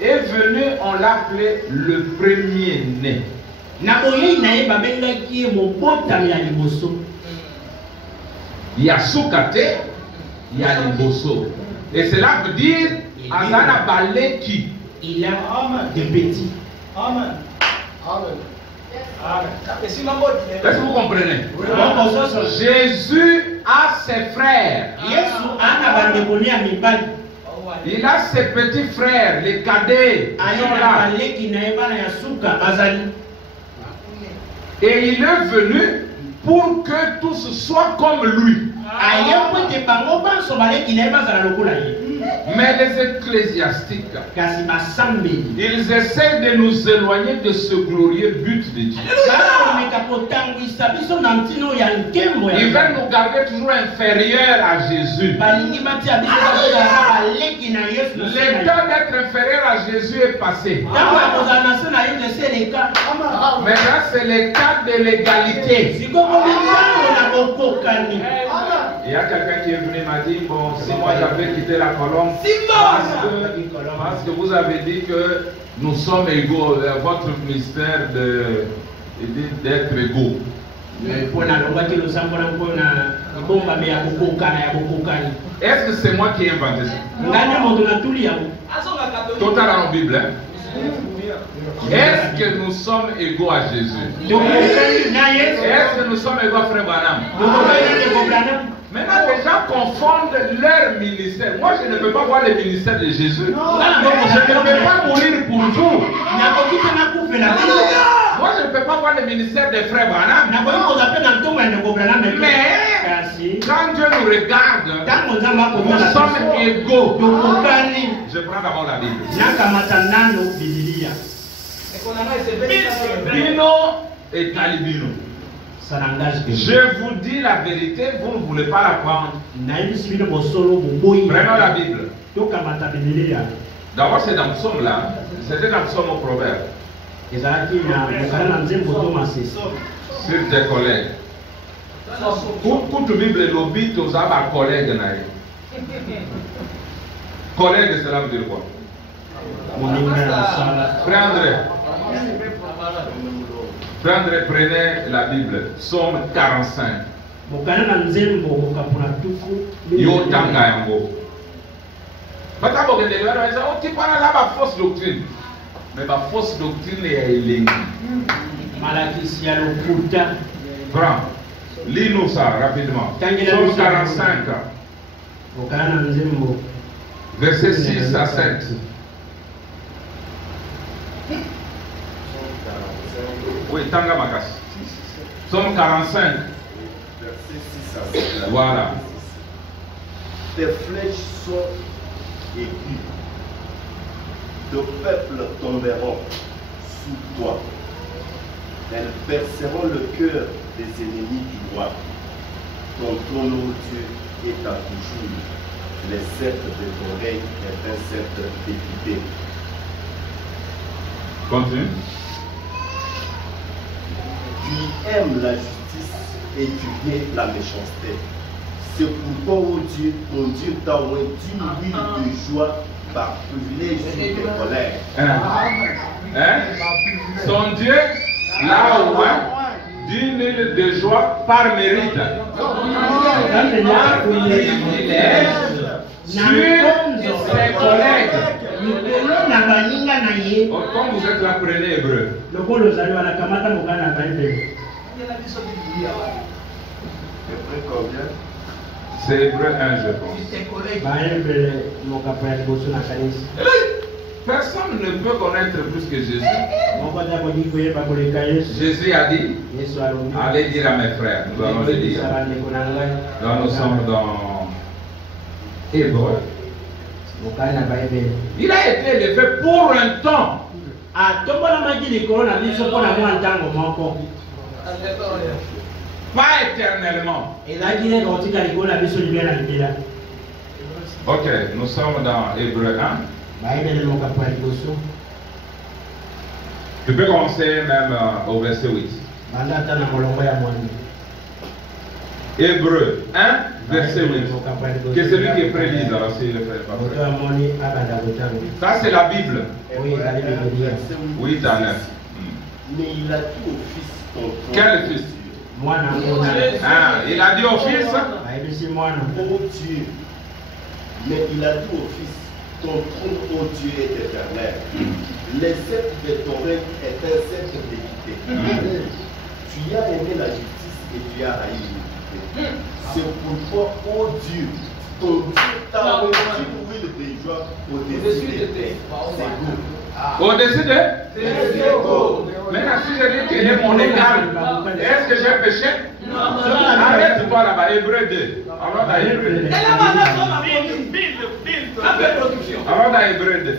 est venu, on l'appelait le premier-né. Il y a Soukate, il y a Liboso. Et cela veut dire Azana Baleki. Il a des petits. Amen. Amen. Est-ce que vous comprenez? Jésus a ses frères. Il a ses petits frères, les cadets. Et il est venu pour que tous soient comme lui. Mais les ecclésiastiques, ils essaient de nous éloigner de ce glorieux but de Dieu. Ils veulent nous garder toujours inférieurs à Jésus. Le temps d'être inférieur à Jésus est passé. Maintenant, c'est le cas de l'égalité. Il y a quelqu'un qui est venu et m'a dit, bon, si moi j'avais quitté la Colombe, parce que vous avez dit que nous sommes égaux, votre ministère d'être égaux. Est-ce que c'est moi qui ai inventé ça? Total en Bible. Est-ce que nous sommes égaux à Jésus? Est-ce que nous sommes égaux à Frère Branham? Maintenant, les gens confondent leur ministère. Moi, je ne peux pas voir le ministère de Jésus. Je ne peux pas mourir pour vous. Moi, je ne peux pas voir le ministère des frères Branham. Mais quand Dieu nous regarde, nous sommes égaux. Je prends d'abord la Bible. Bino et Talibino. Je vous dis la vérité, vous ne voulez pas la prendre. Prenons la Bible. D'abord, c'est dans le psaume là. C'était dans le psaume au proverbe. Sur tes collègues. Pour la Bible, l'obit aux collègues. Collègue, cela veut dire quoi? Prenez la Bible, Psaume 45. Yotanga yango. Batabo que les gens ont dit pas la fausse doctrine. Mais la fausse doctrine est éléguée. Malakisia l'okuta. Prends. Lis-nous ça rapidement. Psaume 45. Verset 6 à 7. Oui, Tanga Makas. Psaume 45. Verset 6 à 7. Voilà. Tes flèches sont aiguës. De peuples tomberont sous toi. Elles perceront le cœur des ennemis du roi. Ton trône, ô Dieu, est à toujours. Les sceptres de ton règne est un sceptre d'équité. Continue. Tu aimes la justice et tu hais la méchanceté. C'est pourquoi, ô Dieu, ton Dieu t'a oint d'une huile de joie par privilège sur tes collègues. Son Dieu l'a oint d'une huile de joie par mérite. Par privilège sur ses collègues. Comme vous êtes là, prenez hébreu. C'est hébreu 1, je pense. Personne ne peut connaître plus que Jésus. Jésus a dit, allez dire à mes frères, nous allons le dire. Là, nous sommes dans Hébreu. Il a été élevé pour un temps. Pas éternellement. Ok, nous sommes dans Hébreu 1. Tu peux commencer même au verset 8. Hébreu 1, verset 8. Que celui qui est prêt lise, alors s'il est prêt, pas prêt. Ça, c'est la Bible. 8 à 9. Mais il a dit au fils, ton trône. Quel fils? Il a dit au fils. Ô Dieu. Mais il a dit au fils, ton trône, ô Dieu, est éternel. Les sceptres de ton règne est un sceptre d'équité. Tu as aimé la justice et tu as haï l'iniquité. C'est pourquoi, ô Dieu, ton Dieu t'a reçu de joie au-dessus des terres. C'est beau. Au-dessus de? Maintenant, si je dis qu'il est mon égal, est-ce que j'ai péché? Non. Arrête-toi là-bas, Hébreu 2. Alors dans Hébreu 2. Alors dans Hébreu 2.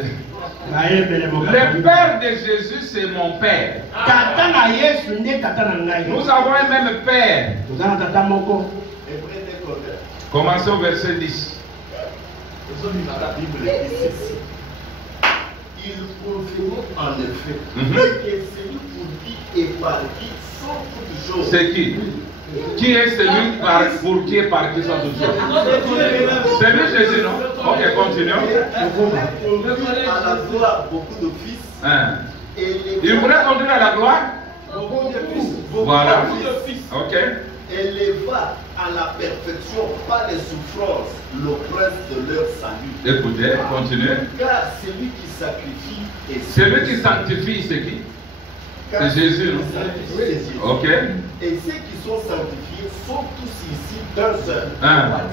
Le père de Jésus, c'est mon père. Nous avons un même père. Commençons au verset 10. Il convenait en effet que celui pour qui est parti sans toute chose. C'est qui? Qui est celui pour qui est parti sans toute chose? C'est lui Jésus, non? Ok, continuons. À la gloire, beaucoup de fils. Il voulait conduire à la gloire? Beaucoup de fils. Voilà. Ok. Éleva à la perfection par les souffrances le prince de leur salut. Écoutez, continuez. Car celui qui sacrifie est celui qui sanctifie, c'est qui? C'est Jésus, non? C'est Jésus. Ok. Et ceux qui sont sanctifiés sont tous ici d'un seul.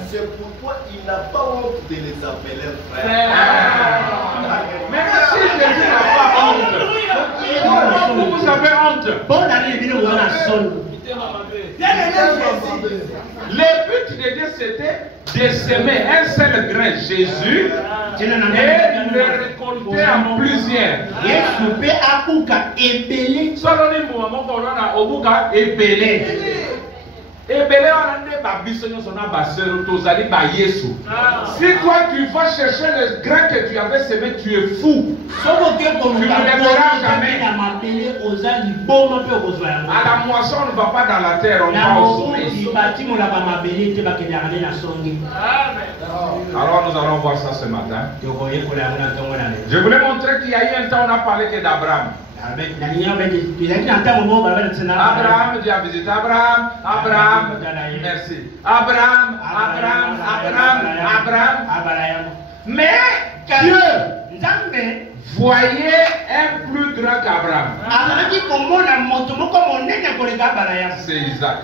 C'est pourquoi il n'a pas honte de les appeler frères. Mais si Jésus n'a pas honte, vous avez honte. Le but de Dieu, c'était de semer un seul grain, Jésus, et le récolter en plusieurs. Si toi tu vas chercher le grain que tu avais semé, tu es fou. Tu ne le verras jamais. À la moisson, on ne va pas dans la terre, on va au sommet. Alors nous allons voir ça ce matin. Je voulais montrer qu'il y a eu un temps où on a parlé que d'Abraham. Abraham, Dieu a visité Abraham, merci. Abraham. Mais Dieu voyait un plus grand qu'Abraham. C'est Isaac.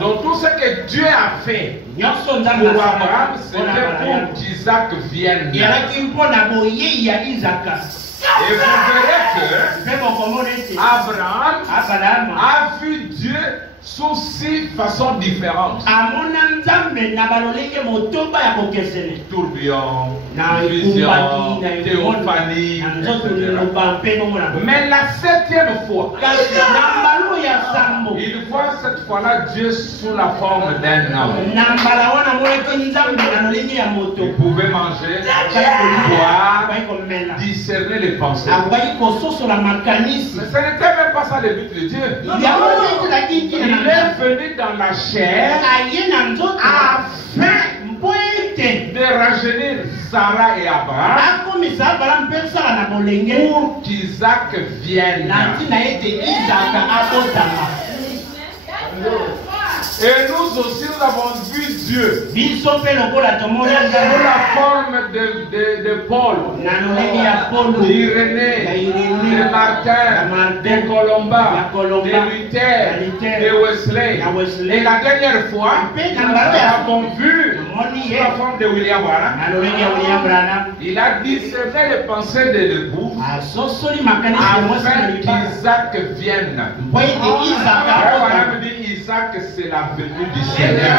Donc tout ce que Dieu a fait pour Abraham, c'était pour qu'Isaac vienne. Et vous verrez que Abraham a vu Dieu sous 6 façons différentes. Tourbillon, vision, théophanie, etc. Mais la 7e fois, il voit cette fois-là Dieu sous la forme d'un homme. Il pouvait manger, boire, discerner les pensées. Mais ce n'était même pas ça le but de Dieu. Il est venu dans la chair afin de rajeunir Sarah et Abraham pour qu'Isaac vienne. Et nous aussi, nous avons vu Dieu sous la forme de Paul, d'Irénée, de Martin, de Colomba, de Luther, de Wesley. Et la dernière fois, nous avons vu sous la forme de William Branham. Il a discerné les pensées de l'époux afin qu'Isaac vienne. Isaac, c'est la venue du Seigneur.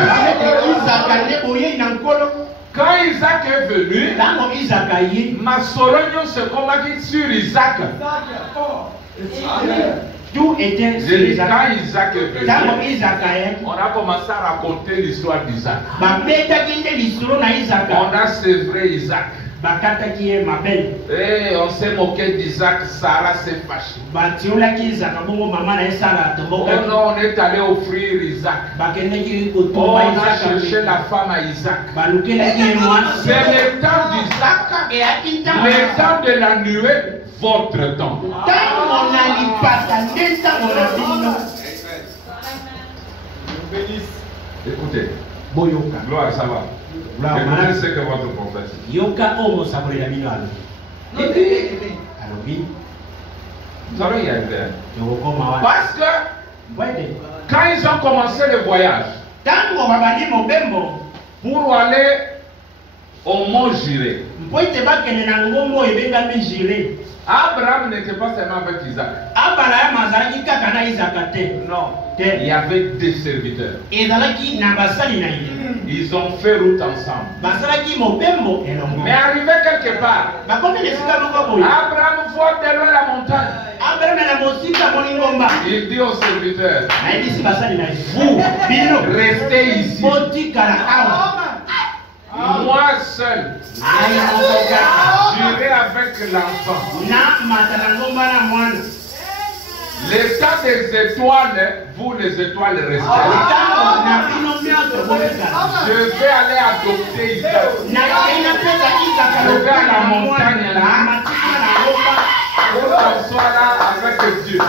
Quand Isaac est venu, Massologno se combattit sur Isaac. Tout était sur Isaac. Quand Isaac est venu, on a commencé à raconter l'histoire d'Isaac. On a sévré Isaac. Et on s'est moqué d'Isaac, Sarah s'est fâchée. Oh non, on est allé offrir Isaac. Oh, on a cherché la femme à Isaac. C'est le temps d'Isaac, le temps de la nuée, votre temps. Écoutez, gloire, ça va. Écoutez ce que votre prophète dit. Nous allons y arriver. Parce que quand ils ont commencé le voyage pour aller au mont Jiré, Abraham n'était pas seulement avec Isaac. Non, il y avait des serviteurs. Ils ont fait route ensemble. Mais arrivé quelque part, Abraham voit de loin la montagne. Il dit aux serviteurs, vous restez ici. Moi seul, j'irai avec l'enfant. Le temps des étoiles, vous les étoiles restez. Je vais aller adopter Isaac. Je vais à la montagne là, pour qu'on soit là avec Dieu.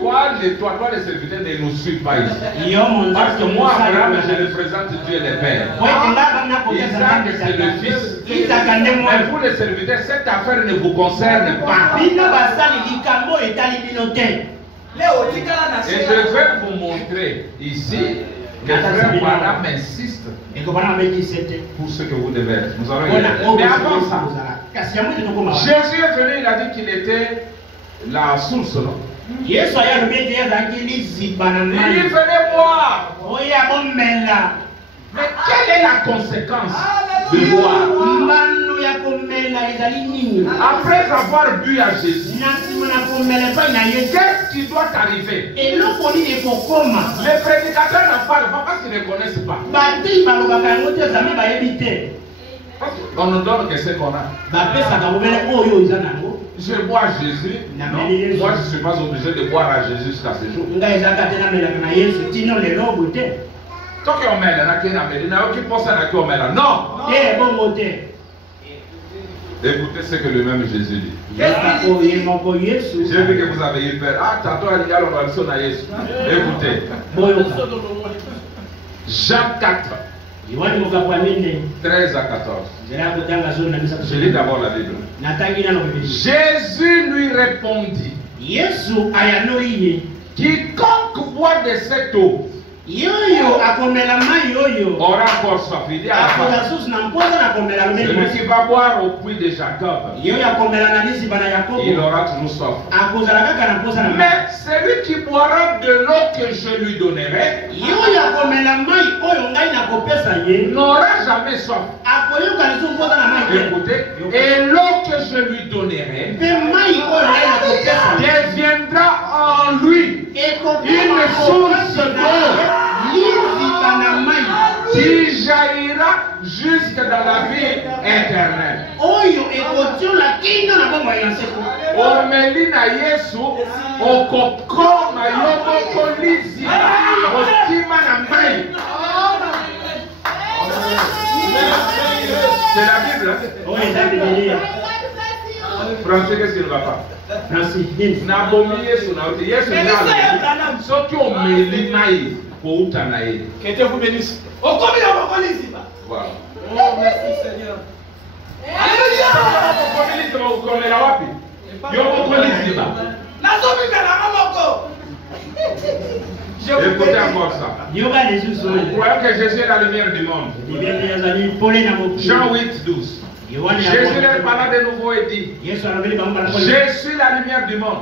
Toi, les serviteurs ne nous suivent pas ici. Parce que moi, Abraham, je représente Dieu le Père. Isaac, c'est le Fils. Mais vous, les serviteurs, cette affaire ne vous concerne pas. Et je vais vous montrer ici que frère Branham insiste pour ce que vous devez être. Nous allons y aller. Mais avant ça, Jésus est venu, il a dit qu'il était la source, non? Il venait boire. Mais quelle est la conséquence de boire? Après avoir bu à Jésus, qu'est-ce qui doit arriver? Les prédicateurs n'en parlent pas parce qu'ils ne connaissent pas. On nous donne que ce qu'on a. Je bois à Jésus. Non, moi je ne suis pas obligé de boire à Jésus jusqu'à ce jour. Tant qu'on met là, non. Écoutez ce que le même Jésus dit. J'ai vu que vous avez eu peur. Ah, tantôt il y a l'organisation à Jésus. Écoutez. Jean 4. 13 à 14. Je lis d'abord la Bible. Jésus lui répondit, quiconque boit de cette eau aura encore soif. Il dit à la femme, celui qui va boire au puits de Jacob, il aura toujours soif. Mais celui qui boira de l'eau que je lui donnerai n'aura jamais soif. Écoutez, et l'eau que je lui donnerai deviendra en lui une source d'eau qui jaillira jusque dans la vie éternelle. Omelina Yesu okokoma yobokolisi otima na mai. C'est la Bible. Oui, c'est la Bible. Français, qu'est-ce qu'il ne va pas? Nabomi Yesu na oti Yesu na soki omeli mai ko utana ye. Que Dieu vous bénisse. Okomi na bokolisi ba. Wow. Oh merci Seigneur. Alléluia. Bokolisi ba ukomela wapi? Yo bokolisi ba. Nazomi kana moko. Écoutez encore ça. Vous croyez que Jésus est la lumière du monde? Jean 8, 12. Jésus leur parla de nouveau et dit, je suis la lumière du monde.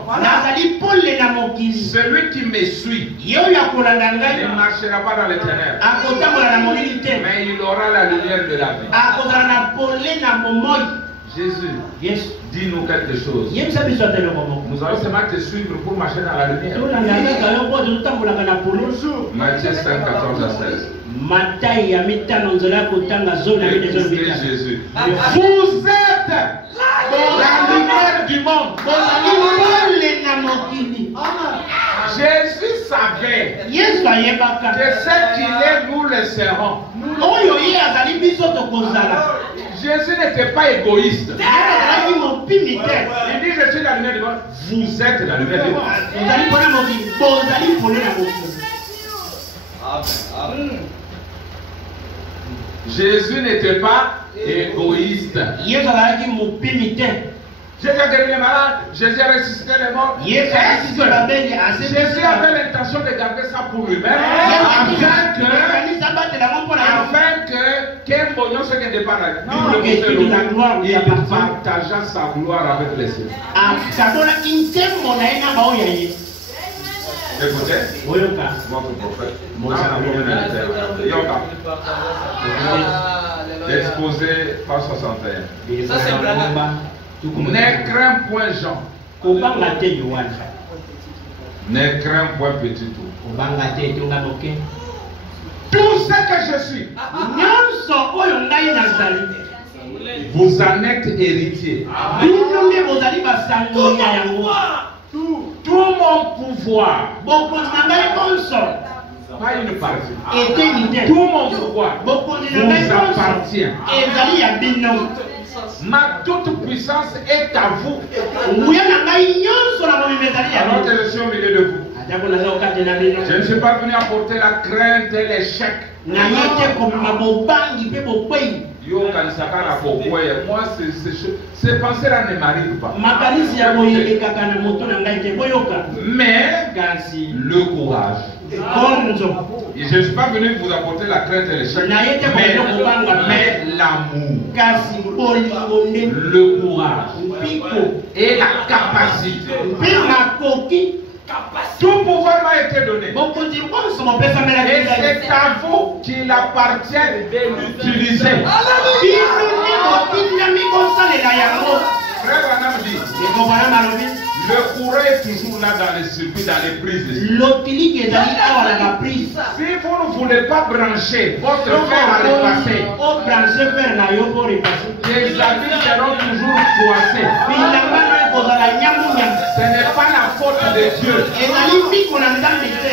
Celui qui me suit ne marchera pas dans les ténèbres, mais il aura la lumière de la vie. Jésus, Yesu dis-nous quelque chose. yebisa biso atele komo Nous allons seulement te suivre pour marcher dans la lumière. tolangaka yo mpo totambolaka na pulusu. Matthieu 5, 14 à 16. Matayi ya mitano nzela ya kotanga zone na mide zone Écoutez mitano. Jésus. Vous êtes la lumière du monde. bozali na mokili. Jésus savait Yesu ayebaka que ce qu'il est, nous le serons. oyo ye azali biso tokozala. Jésus n'était pas égoïste. azalaki mopimi te. Il dit je suis la lumière du monde. Vous êtes la lumière du monde. ozali mpona mokili bozali mpona na mokili. Jésus n'était pas égoïste. Yesu azalaki mopimi te. Jésus a guéri les malades, Jésus a ressuscité les morts. Yesu Est-ce que Jésus avait l'intention de garder ça pour lui-même afin que qu'un pognon se ne départ. Non, il partagea sa gloire avec les siens. Écoutez, votre prophète, exposé par 61. Ça c'est blague. Ne crains point Jean. Ne crains point petit tout. Tout ce que je suis, vous en êtes héritier. Tout mon pouvoir, pas une partie. Tout mon pouvoir vous appartient. Ma toute puissance est à vous. Alors que je suis au milieu de vous. Je ne suis pas venu apporter la crainte et l'échec. Moi, ces pensées-là ne m'arrivent pas. Mais le courage. Et je ne suis pas venu vous apporter la crainte et l'échec, mais l'amour, le courage et la capacité. Tout pouvoir m'a été donné. Et c'est à vous qu'il appartient de l'utiliser. Frère Branham dit, le courant est toujours là dans les circuits, dans les prises. Si vous ne voulez pas brancher votre fer à repasser, les amis seront toujours coincés. Ce n'est pas la faute de Dieu.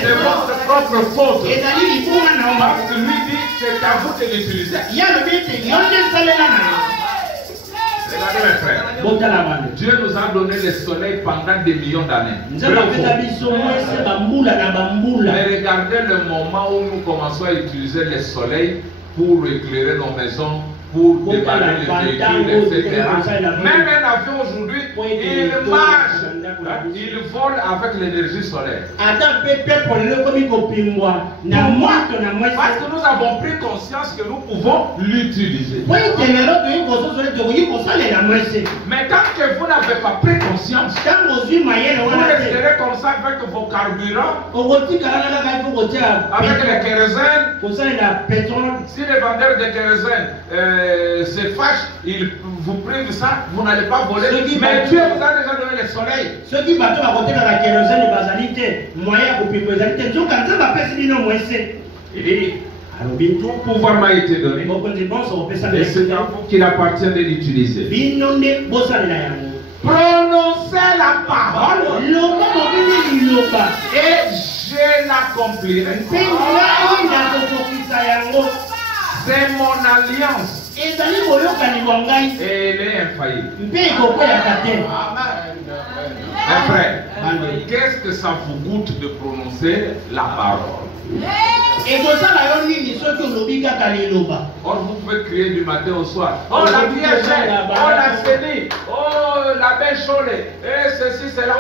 C'est votre propre faute. Parce que lui dit, c'est à vous de l'utiliser. Regardez mes frères. Dieu nous a donné le soleil pendant des millions d'années. Mais regardez le moment où nous commençons à utiliser le soleil pour éclairer nos maisons, pour démarrer les véhicules, etc. Même un avion aujourd'hui, il marche, il vole avec l'énergie solaire. Parce que nous avons pris conscience que nous pouvons l'utiliser. Mais tant que vous n'avez pas pris conscience, vous resterez comme ça avec vos carburants, avec les kérosènes. Si les vendeurs de kérosène se fâchent, ils vous privent de ça, vous n'allez pas voler. Mais Dieu vous a déjà donné le soleil. Il dit, tout pouvoir m'a été donné. Et c'est à vous qu'il appartient de l'utiliser. Prononcez la parole et je l'accomplirai. C'est mon alliance. Et elle est infaillible. Mes frères, qu'est-ce que ça vous goûte de prononcer la parole? Or vous pouvez crier du matin au soir. Oh la Vierge, oh la Sénie, oh la belle Cholé, et ceci, cela.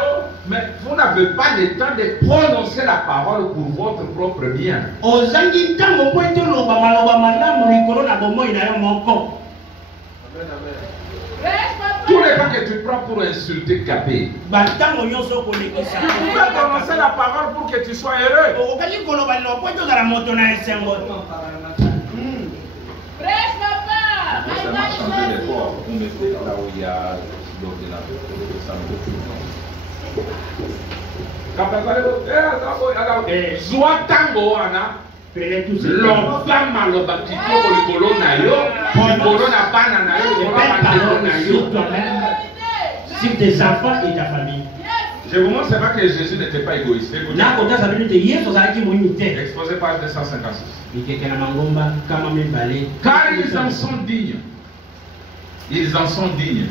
Mais vous n'avez pas le temps de prononcer la parole pour votre propre bien. Tous les temps que tu prends pour insulter Capé, tu pouvais prononcer la parole pour que tu sois heureux. seulement changer les corps. Vous mettez là où il y a l'ordinateur. Ça me fait Zwa tango wana lomba maloba kitoko likolo na yo likolo na bana na yo likolo na bandeko na yo. Sur tes enfants et ta famille. Je vous montre seulement que Jésus n'était pas égoïste. Écoutez. Exposé page 256. Car ils en sont dignes. Ils en sont dignes.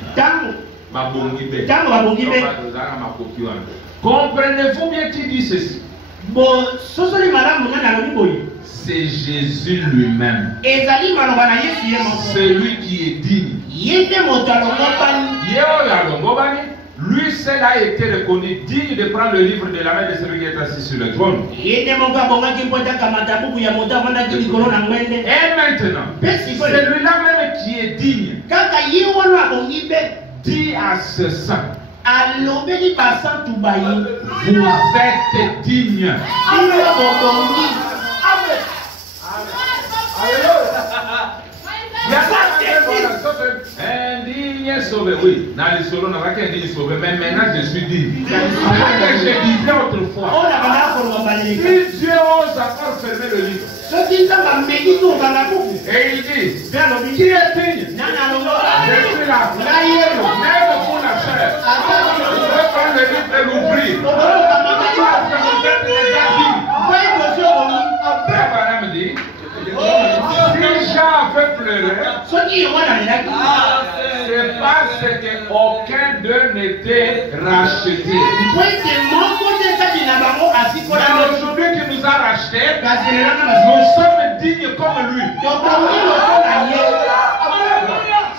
Comprenez-vous bien qui dit ceci? C'est Jésus lui-même. C'est lui qui est digne. Lui seul a été reconnu digne de prendre le livre de la main de celui qui est assis sur le trône. Et maintenant, c'est celui-là même qui est digne. Dit à ce saint, vous êtes digne. Indigne sauvé, oui. Dans les solos, on n'a pas qu'un digne sauvé, mais maintenant je suis digne. C'est ce que je disais autrefois. Si Dieu ose encore fermer le livre, et il dit, qui est digne? Je suis là. Même pour la chair. Je vais prendre le livre et l'ouvrir. Abraham dit, si Jean fait pleurer, c'est parce qu'aucun d'eux n'était racheté. Mais aujourd'hui qui nous a rachetés, nous sommes dignes comme lui.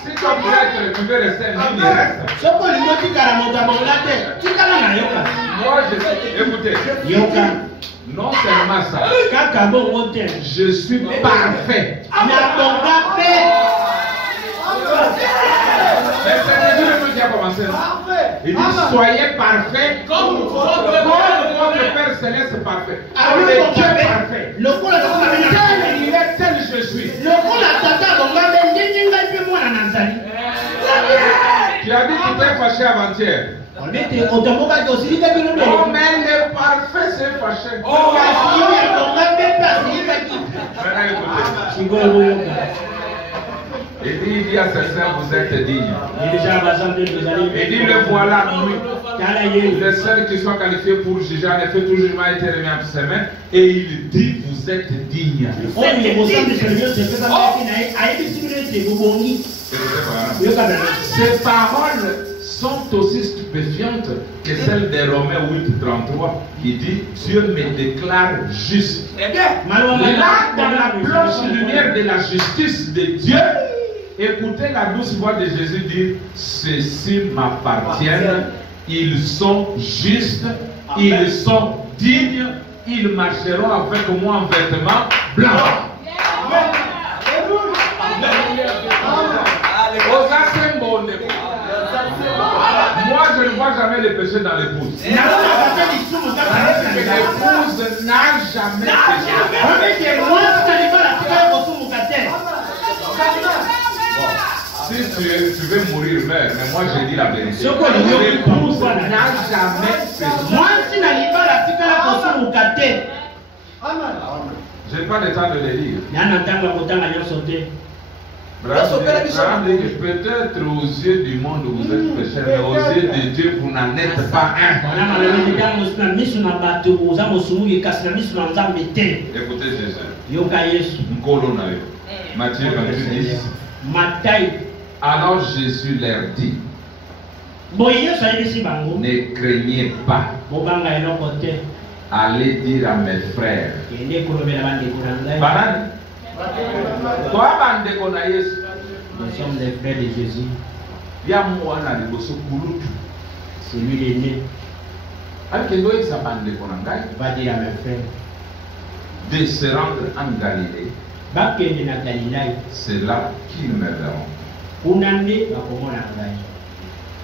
Si tu veux rester digne, reste. Moi, écoutez. Non seulement ça, je suis parfait. Mais c'est Jésus qui a commencé. Il dit soyez parfaits comme votre Père Céleste parfait. Comme Dieu parfait. Tel il est, tel je suis. Tu as dit que tu t'es fâché avant-hier. Oh, mais le parfait c'est fâché. Il dit à certains, vous êtes dignes. Il dit, le voilà, lui. Le seul qui soit qualifié pour juger, en effet, tout jugement a été remis entre ses mains. Et il dit, vous êtes dignes. Ces paroles sont aussi stupéfiantes que celles des Romains 8:33 qui dit Dieu me déclare juste. Là, dans la blanche lumière de la justice de Dieu, écoutez la douce voix de Jésus dire ceux-ci m'appartiennent, ils sont justes, ils sont dignes, ils marcheront avec moi en vêtements blancs. Moi, je ne vois jamais les péchés dans l'épouse. L'épouse n'a jamais péché. Si tu veux mourir, meurs. Mais moi, je dis la vérité. L'épouse n'a jamais péché. Je n'ai pas le temps de le lire. Peut-être aux yeux du monde vous êtes pécheurs, mais aux yeux de Dieu vous n'en êtes pas un. Écoutez Jésus. Matthieu 28:10. Alors Jésus leur dit, ne craignez pas. Allez dire à mes frères. Nous sommes les frères de Jésus. C'est lui l'aîné. Va dire à mes frères de se rendre en Galilée. C'est là qu'ils me verront.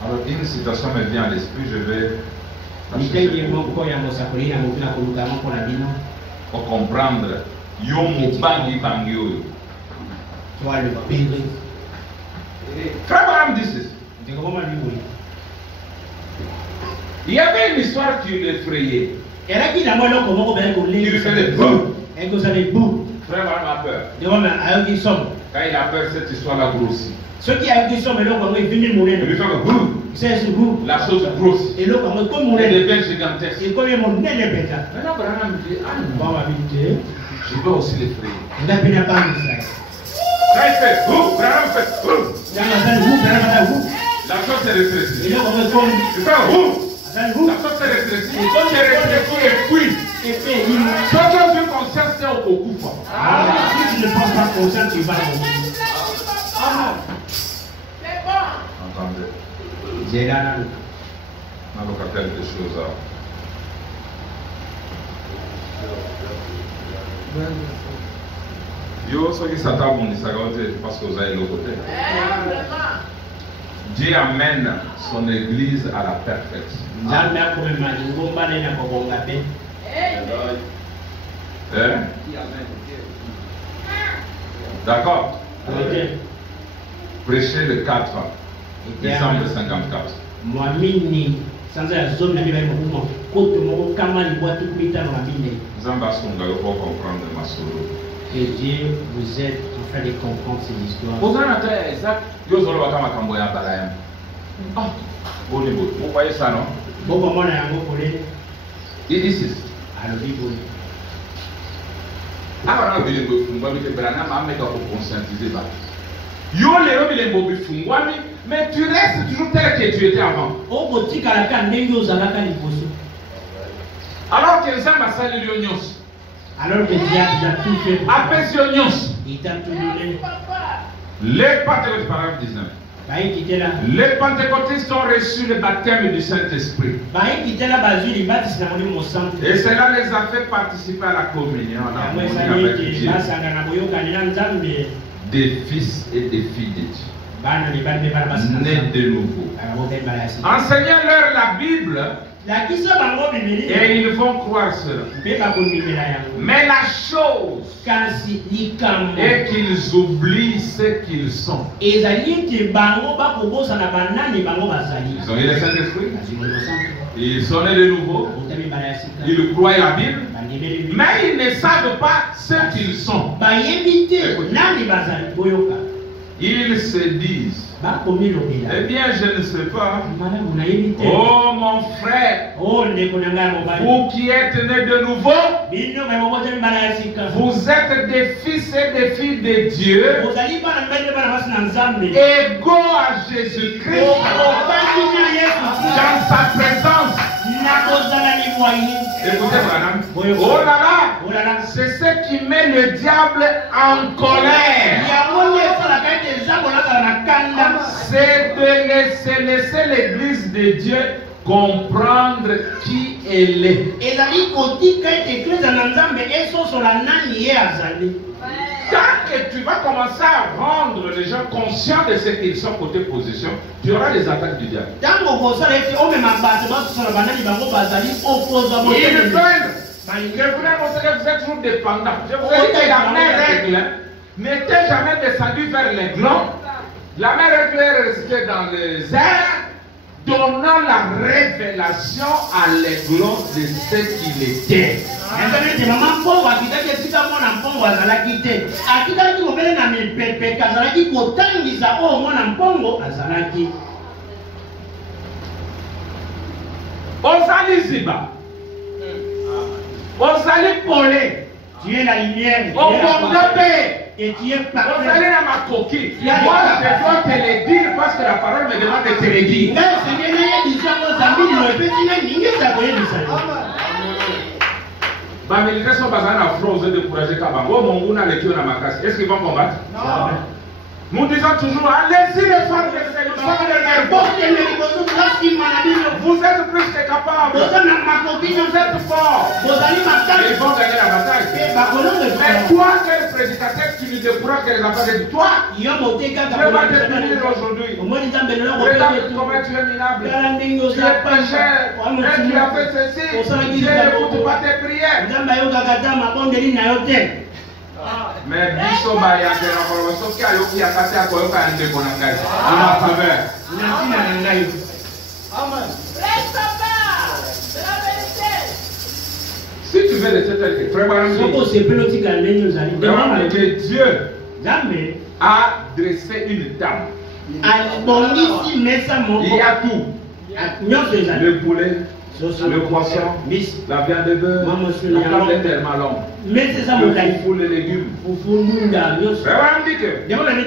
Alors une citation me vient à l'esprit, je vais pour comprendre. Toi le péril. Frère Branham dit ceci. Il y avait une histoire qui l'effrayait. Il lui faisait boum. Frère Branham a peur. Quand il a peur, cette histoire-là grossit. Il lui fait boum. La chose grossit. Elle devient gigantesque. Maintenant, Branham dit, ah non, je veux aussi l'effrayer. Quand il fait boum, Branham fait boum. La chose s'est rétrécie. Il fait boum. La chose s'est rétrécie. Et puis, quand tu as vu conscience, c'est au coup. Si tu ne penses pas conscience, tu vas mourir. Entendez. On va faire quelque chose. Yo, ceux qui s'attendent, parce que vous avez le côté. Dieu amène son église à la perfection. D'accord? Prêcher le 4 décembre 54. Que Dieu vous aide afin de comprendre ces histoires. Vous voyez ça, non? Il dit ceci. Mais tu restes toujours tel que tu étais avant. Alors que Zamba sali l'union. Alors que Dieu a déjà tout fait. Il t'a tout donné. Les Pentecôtistes, paragraphe 19. Les Pentecôtistes ont reçu le baptême du Saint-Esprit. Et cela les a fait participer à la communion avec Dieu. Des fils et des filles de Dieu. Nés de nouveau. Enseignez-leur la Bible. Et ils vont croire cela. Mais la chose est qu'ils oublient ce qu'ils sont. Ils ont eu le Saint-Esprit. Ils sont nés de nouveau. Ils croient la Bible. Mais ils ne savent pas ce qu'ils sont. Ils se disent, eh bien, je ne sais pas. Oh mon frère, vous qui êtes nés de nouveau, vous êtes des fils et des filles de Dieu, égaux à Jésus-Christ, dans sa présence. Écoutez, madame. Oh là là, c'est ce qui met le diable en colère. C'est de laisser l'église de Dieu comprendre qui elle est. Tant que tu vas commencer à rendre les gens conscients de ce qu'ils sont côté position, tu auras les attaques du diable. Ils veulent que vous êtes toujours dépendants. Je vous ai dit que la même règle n'était jamais descendue vers les glands. La même règle est restée dans les airs, donnant la révélation à l'aiglon de ce qu'il était. Ozali ziba, ozali polé, tu es la lumière. Et tu es parfait. Ozali na makoki. Moi je dois te le dire parce que la parole me demande de te le dire. Les militaires sont basés en France et découragés. Est-ce qu'ils vont combattre? Non. Nous disons toujours, allez-y les femmes, nous sommes les verbaux. Vous êtes plus que capables. Vous êtes forts. Ils vont gagner la bataille. Mais toi, quel prédicateur, tu nous décourages que les enfants de toi, je vais te punir aujourd'hui. Regarde comment tu es minable. Tu es pécheur. Tu as fait ceci. Dieu n'écoute pas tes prières. Mais biso ba ya ke na ko so ki ayo ki akate akoyo ka ande ko na ngai. Ama faveur. Amen. Si tu veux rester tel que frère Branham dit que Dieu a dressé une table. Il y a tout. Le poulet, le poisson, la viande de bœuf, la table est tellement longue. Le foufou, les légumes. Frère Branham dit que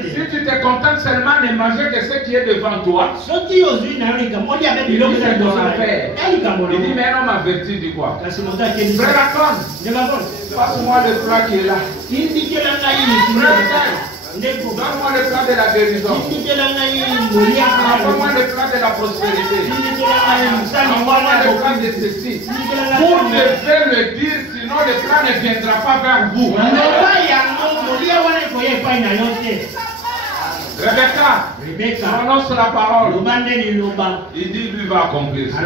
si tu te contentes seulement de manger que ce qui est devant toi, il dit mais un homme averti dit quoi? Frère Akon, passe-moi le plat qui est là. Donne-moi le plat de la guérison. Donne-moi le plat de la prospérité. Donne-moi le plat de ceci. Vous devez le dire, sinon le plat ne viendra pas vers vous. Rebecca, prononce la parole. Il dit lui va accomplir ça.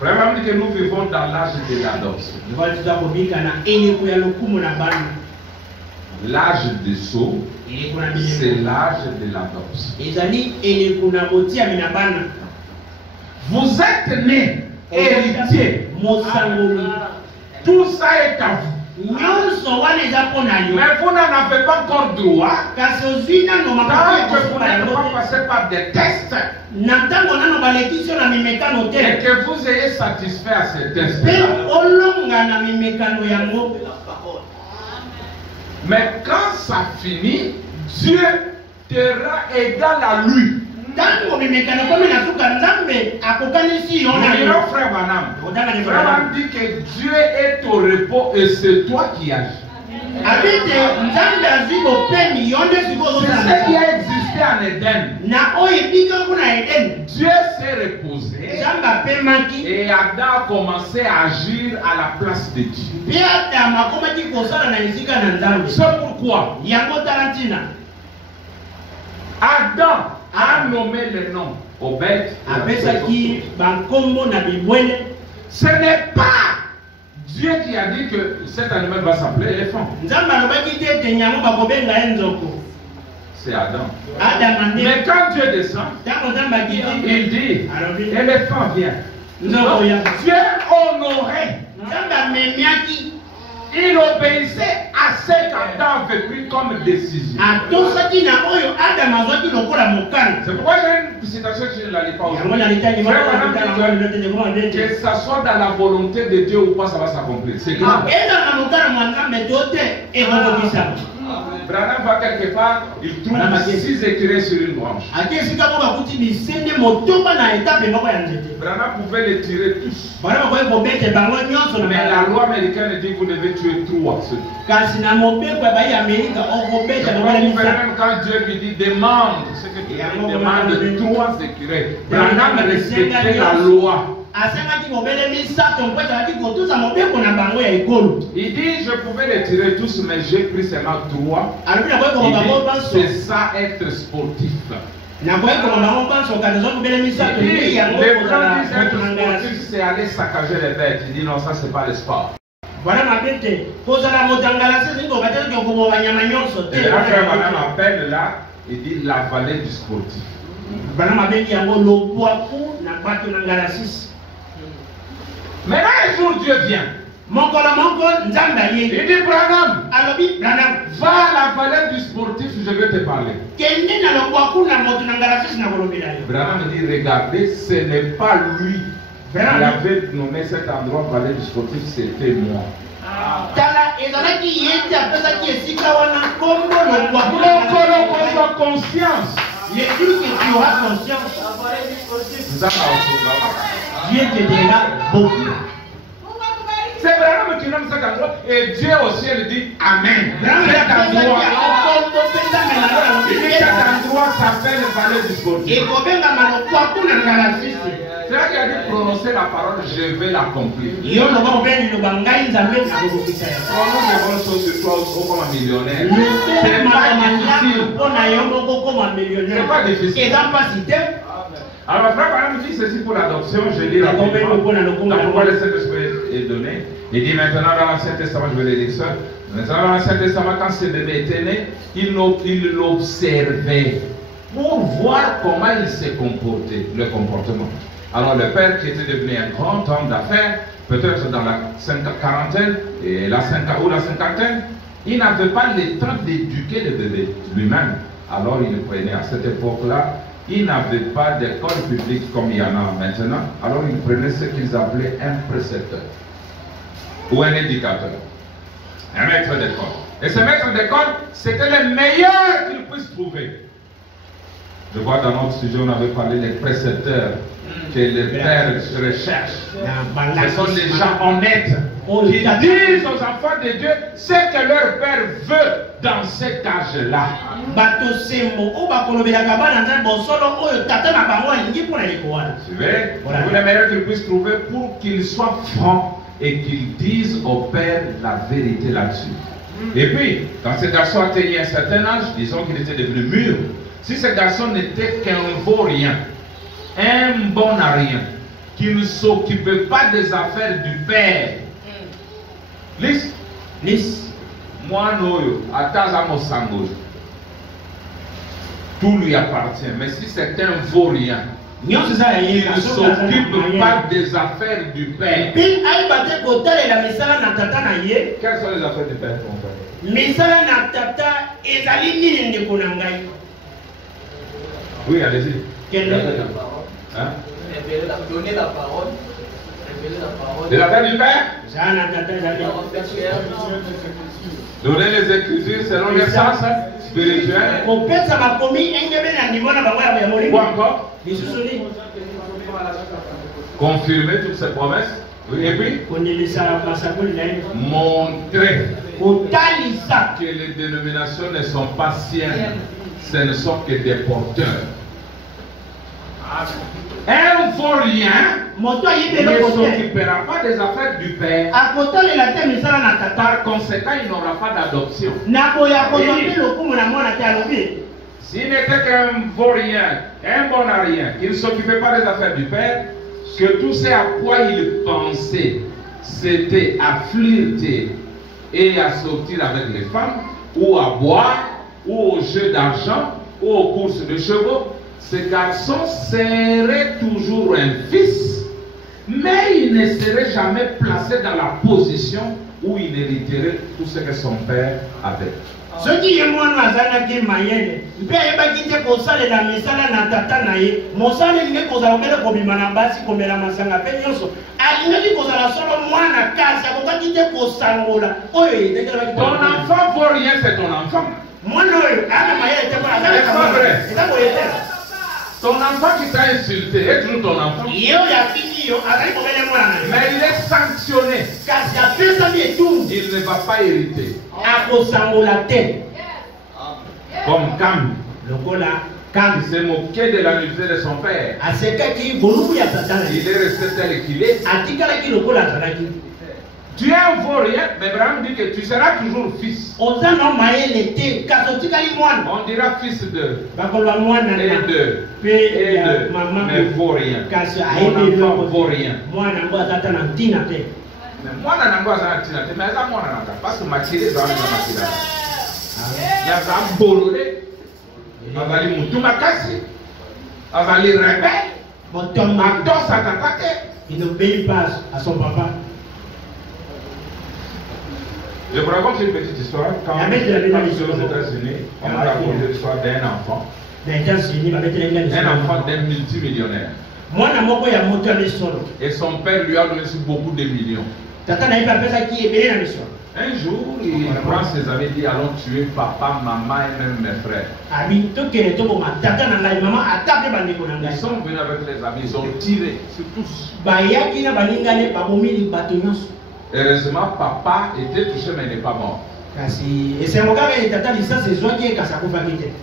Vraiment dit que nous vivons dans l'âge de l'adoption. L'âge de sceau, c'est l'âge de l'adoption. Vous êtes nés héritiers. Tout ça est à vous. Mais vous n'en avez pas encore droit tant que vous n'êtes pas passé par des tests et que vous ayez satisfait à ces tests. Mais quand ça finit, Dieu te rend égal à lui. Frère Branham dit que Dieu est au repos et c'est toi qui agis. C'est ce qui a existé en Éden. Dieu s'est reposé et Adam a commencé à agir à la place de Dieu. C'est pourquoi Adam a nommé le nom aux bêtes. Ce n'est pas Dieu qui a dit que cet animal va s'appeler éléphant. C'est Adam. Mais quand Dieu descend, il dit éléphant vient. Donc, Dieu honorait. Il obéissait à ce qu'Adam avait pris comme décision. C'est pourquoi j'ai une citation que je ne la lis pas aujourd'hui. Que ça soit dans la volonté de Dieu ou pas, ça va s'accomplir. C'est grave. Branham va quelque part, il trouve 6 écureuils sur une branche. Branham pouvait les tirer tous. Mais la loi américaine dit que vous devez tuer 3. Même quand Dieu lui dit demande, ce que tu demande 3 écureuils. Branham respectait la loi. Il dit je pouvais les tirer tous mais j'ai pris seulement 3. C'est ça être sportif. Les gens disent être sportif c'est aller saccager les bêtes. Il dit non, ça c'est pas le sport. Et là frère Branham appelle là, il dit la vallée du sportif. Mais là, un jour, Dieu vient. Il dit Branham, va à la vallée du sportif, je vais te parler. Branham dit regardez, ce n'est pas lui qui avait nommé cet endroit vallée du sportif, c'était moi. Conscience. Il est dit que tu auras conscience. Dieu te donnera beaucoup. C'est vraiment qui nomme cet endroit et Dieu au ciel dit Amen. Cet endroit s'appelle le vallée du sportif. C'est là qu'il a dit prononcer la parole, je vais l'accomplir. Prononce des bonnes choses sur toi comme un millionnaire. C'est pas difficile. C'est pas difficile. Alors, frère Branham dit ceci pour l'adoption, je lis rapidement. Donc, pourquoi le Saint-Esprit est donné? Il dit maintenant dans l'Ancien Testament, je vais le dire ça. Maintenant dans l'Ancien Testament, quand ce bébé était né, il l'observait pour voir comment il s'est comporté, le comportement. Alors, le père qui était devenu un grand homme d'affaires, peut-être dans la quarantaine ou la cinquantaine, il n'avait pas le temps d'éduquer le bébé lui-même. Alors, il prenait à cette époque-là. Il n'avait pas d'école publique comme il y en a maintenant. Alors il prenait ce qu'ils appelaient un précepteur ou un éducateur, un maître d'école. Et ce maître d'école, c'était le meilleur qu'il puisse trouver. Je vois dans notre sujet, on avait parlé des précepteurs que les pères recherchent. Ce sont des gens honnêtes qui disent aux enfants de Dieu ce que leur père veut dans cet âge-là. Suivez, vous les meilleurs qu'ils puissent trouver pour qu'ils soient francs et qu'ils disent au père la vérité là-dessus. Et puis, quand ce garçon atteignait un certain âge, disons qu'il était devenu mûr, si ce garçon n'était qu'un vaurien, un bon à rien, qui ne s'occupait pas des affaires du père, moi, tout lui appartient. Mais si c'est un vaurien, il ne s'occupe pas des affaires du père. Quelles sont les affaires du père, mon frère? Oui, allez-y. Hein? Donner la parole. De l'affaire du père? Donner les écritures selon les sens spirituels. Ou encore confirmer toutes ces promesses. Oui, et puis montrer que les dénominations ne sont pas siennes, ce ne sont que des porteurs. Un vaurien ne s'occupera pas des affaires du père. Par conséquent, il n'aura pas d'adoption. S'il n'était qu'un vaurien, un bon à rien, il ne s'occupait pas des affaires du père, que tout ce à quoi il pensait, c'était à flirter et à sortir avec les femmes, ou à boire, ou au jeu d'argent, ou aux courses de chevaux, ce garçon serait toujours un fils, mais il ne serait jamais placé dans la position où il hériterait tout ce que son père avait. Ce qui est moi, Nazana Mayenne, il peut y avoir qui te consale la misala na tata naïe, mon sang est qu'on a ouvert le problème à la base, comme la masanga penyoso. A l'inédit qu'on a solo moi na casa, on va quitter pour sangola. Ton enfant vaut rien, c'est ton enfant. Moi, non, c'est pas vrai. Ton enfant qui t'a insulté est toujours ton enfant. Mais il est sanctionné. Il ne va pas hériter. Comme Cam. Cam s'est moqué de la nudité de son père. Il est resté tel qu'il est. Tu es un vaurien, mais Abraham dit que tu seras toujours fils. On dira fils de mais vaurien. Mon enfant vaurien. Mais moi, parce que ma télé dans il n'obéit pas à son papa. Je vous raconte une petite histoire. Quand je suis aux États-Unis, on m'a raconté l'histoire d'un enfant. Un enfant d'un multimillionnaire. Et son père lui a donné beaucoup de millions. Un jour, il prend ses amis et dit allons tuer papa, maman et même mes frères. Ils sont venus avec les amis, ils ont tiré sur tous. Heureusement, papa était touché mais il n'est pas mort.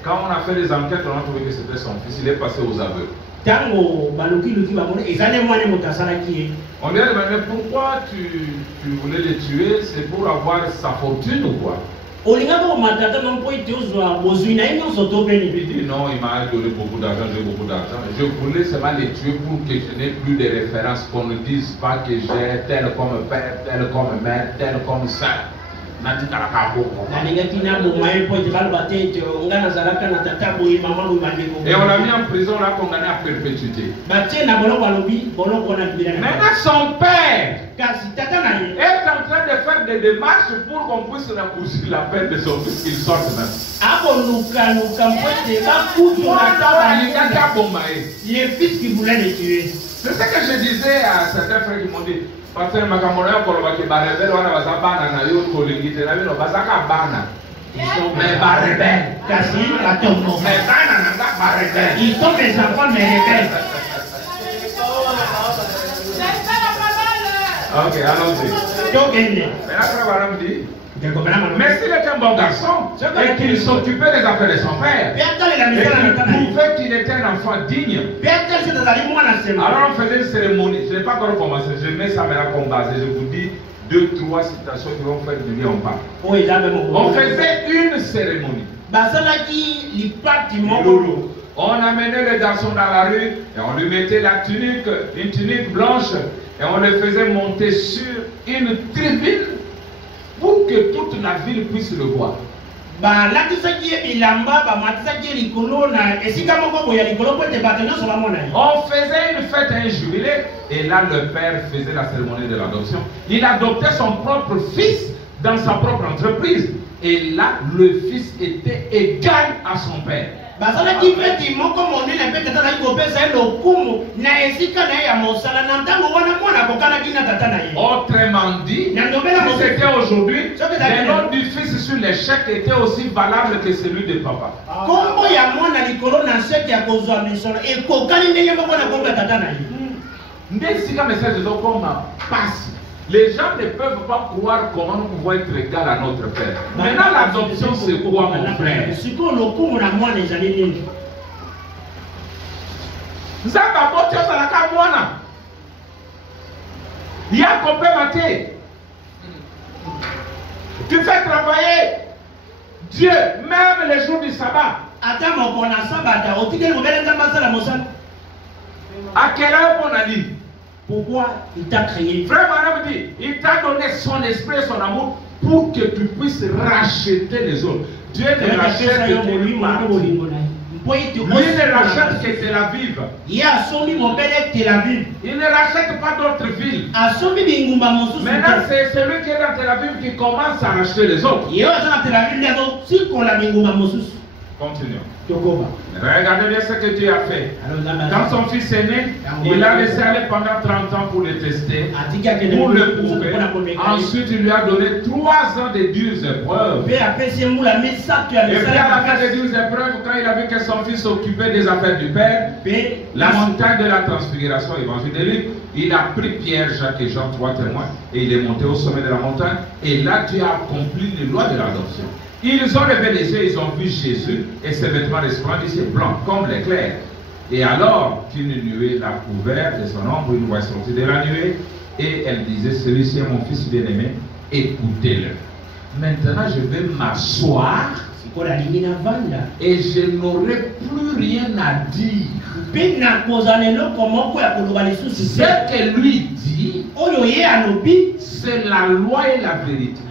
Quand on a fait les enquêtes, on a trouvé que c'était son fils, il est passé aux aveux. On lui a demandé pourquoi tu voulais le tuer, c'est pour avoir sa fortune ou quoi? Il dit non, il m'a donné beaucoup d'argent, j'ai beaucoup d'argent. Je voulais seulement les tuer pour que je n'ai plus de références, qu'on ne dise pas que j'ai tel comme père, tel comme mère, tel comme sœur. Et on l'a mis en prison, on l'a condamné à perpétuité. Maintenant son père est en train de faire des démarches pour qu'on puisse raccourcir la peine de son fils qu'il sorte maintenant. Les fils qui voulaient les tuer. C'est ce que je disais à certains frères qui m'ont dit. Parce que Makamona Koloba qui barrebel, on a Bazabana, na yo Kolingite, na yo Bazaka Bana. Mais barrebel, Kasi, attends, mais Bana, n'a barrebel. ils sont mes enfants, mes rebelles. Ok, allons-y. Donc, Maintenant, Frère Baram dit. Mais s'il était un bon garçon et qu'il s'occupait des affaires de son père et qu'il prouvait qu'il était un enfant digne, alors on faisait une cérémonie. Je n'ai pas encore commencé, je mets ça maintenant comme base et je vous dis 2-3 citations qui vont faire du bien en bas. On faisait une cérémonie. On amenait le garçon dans la rue et on lui mettait la tunique, une tunique blanche, et on le faisait monter sur une tribune pour que toute la ville puisse le voir. On faisait une fête, un jubilé, et là le père faisait la cérémonie de l'adoption. Il adoptait son propre fils dans sa propre entreprise, et là le fils était égal à son père. Autrement dit, si c'était aujourd'hui, le nom du fils sur les chèques était aussi valable que celui de papa. Les gens ne peuvent pas croire comment nous pouvons être égal à notre père. Maintenant, l'adoption, c'est quoi, mon frère? Tu fais travailler Dieu, même les jours du sabbat. À quelle heure on a dit? Pourquoi il t'a créé? Frère Maram dit, il t'a donné son esprit et son amour pour que tu puisses racheter les autres. Dieu ne rachète que lui. Lui ne rachète que Tel Aviv. Il ne rachète pas d'autres villes. Maintenant, c'est celui qui est dans Tel Aviv qui commence à racheter les autres. Continuons. Regardez bien ce que Dieu a fait. Quand son fils est né, il l'a laissé aller pendant 30 ans pour le tester, pour le prouver. Ensuite, il lui a donné 3 ans de dures épreuves. Et puis à la fin des dures épreuves, quand il a vu que son fils s'occupait des affaires du Père, la montagne de la transfiguration évangélique, il a pris Pierre, Jacques et Jean, 3 témoins, et il est monté au sommet de la montagne. Et là, Dieu a accompli les lois de l'adoption. Ils ont levé les yeux, ils ont vu Jésus et ses vêtements resplendissaient blancs comme l'éclair. Et alors qu'une nuée l'a couvert de son ombre, une voix sortit de la nuée et elle disait: celui-ci est mon fils bien-aimé, écoutez-le. Maintenant je vais m'asseoir et je n'aurai plus rien à dire. Ce que lui dit, c'est la loi et la vérité.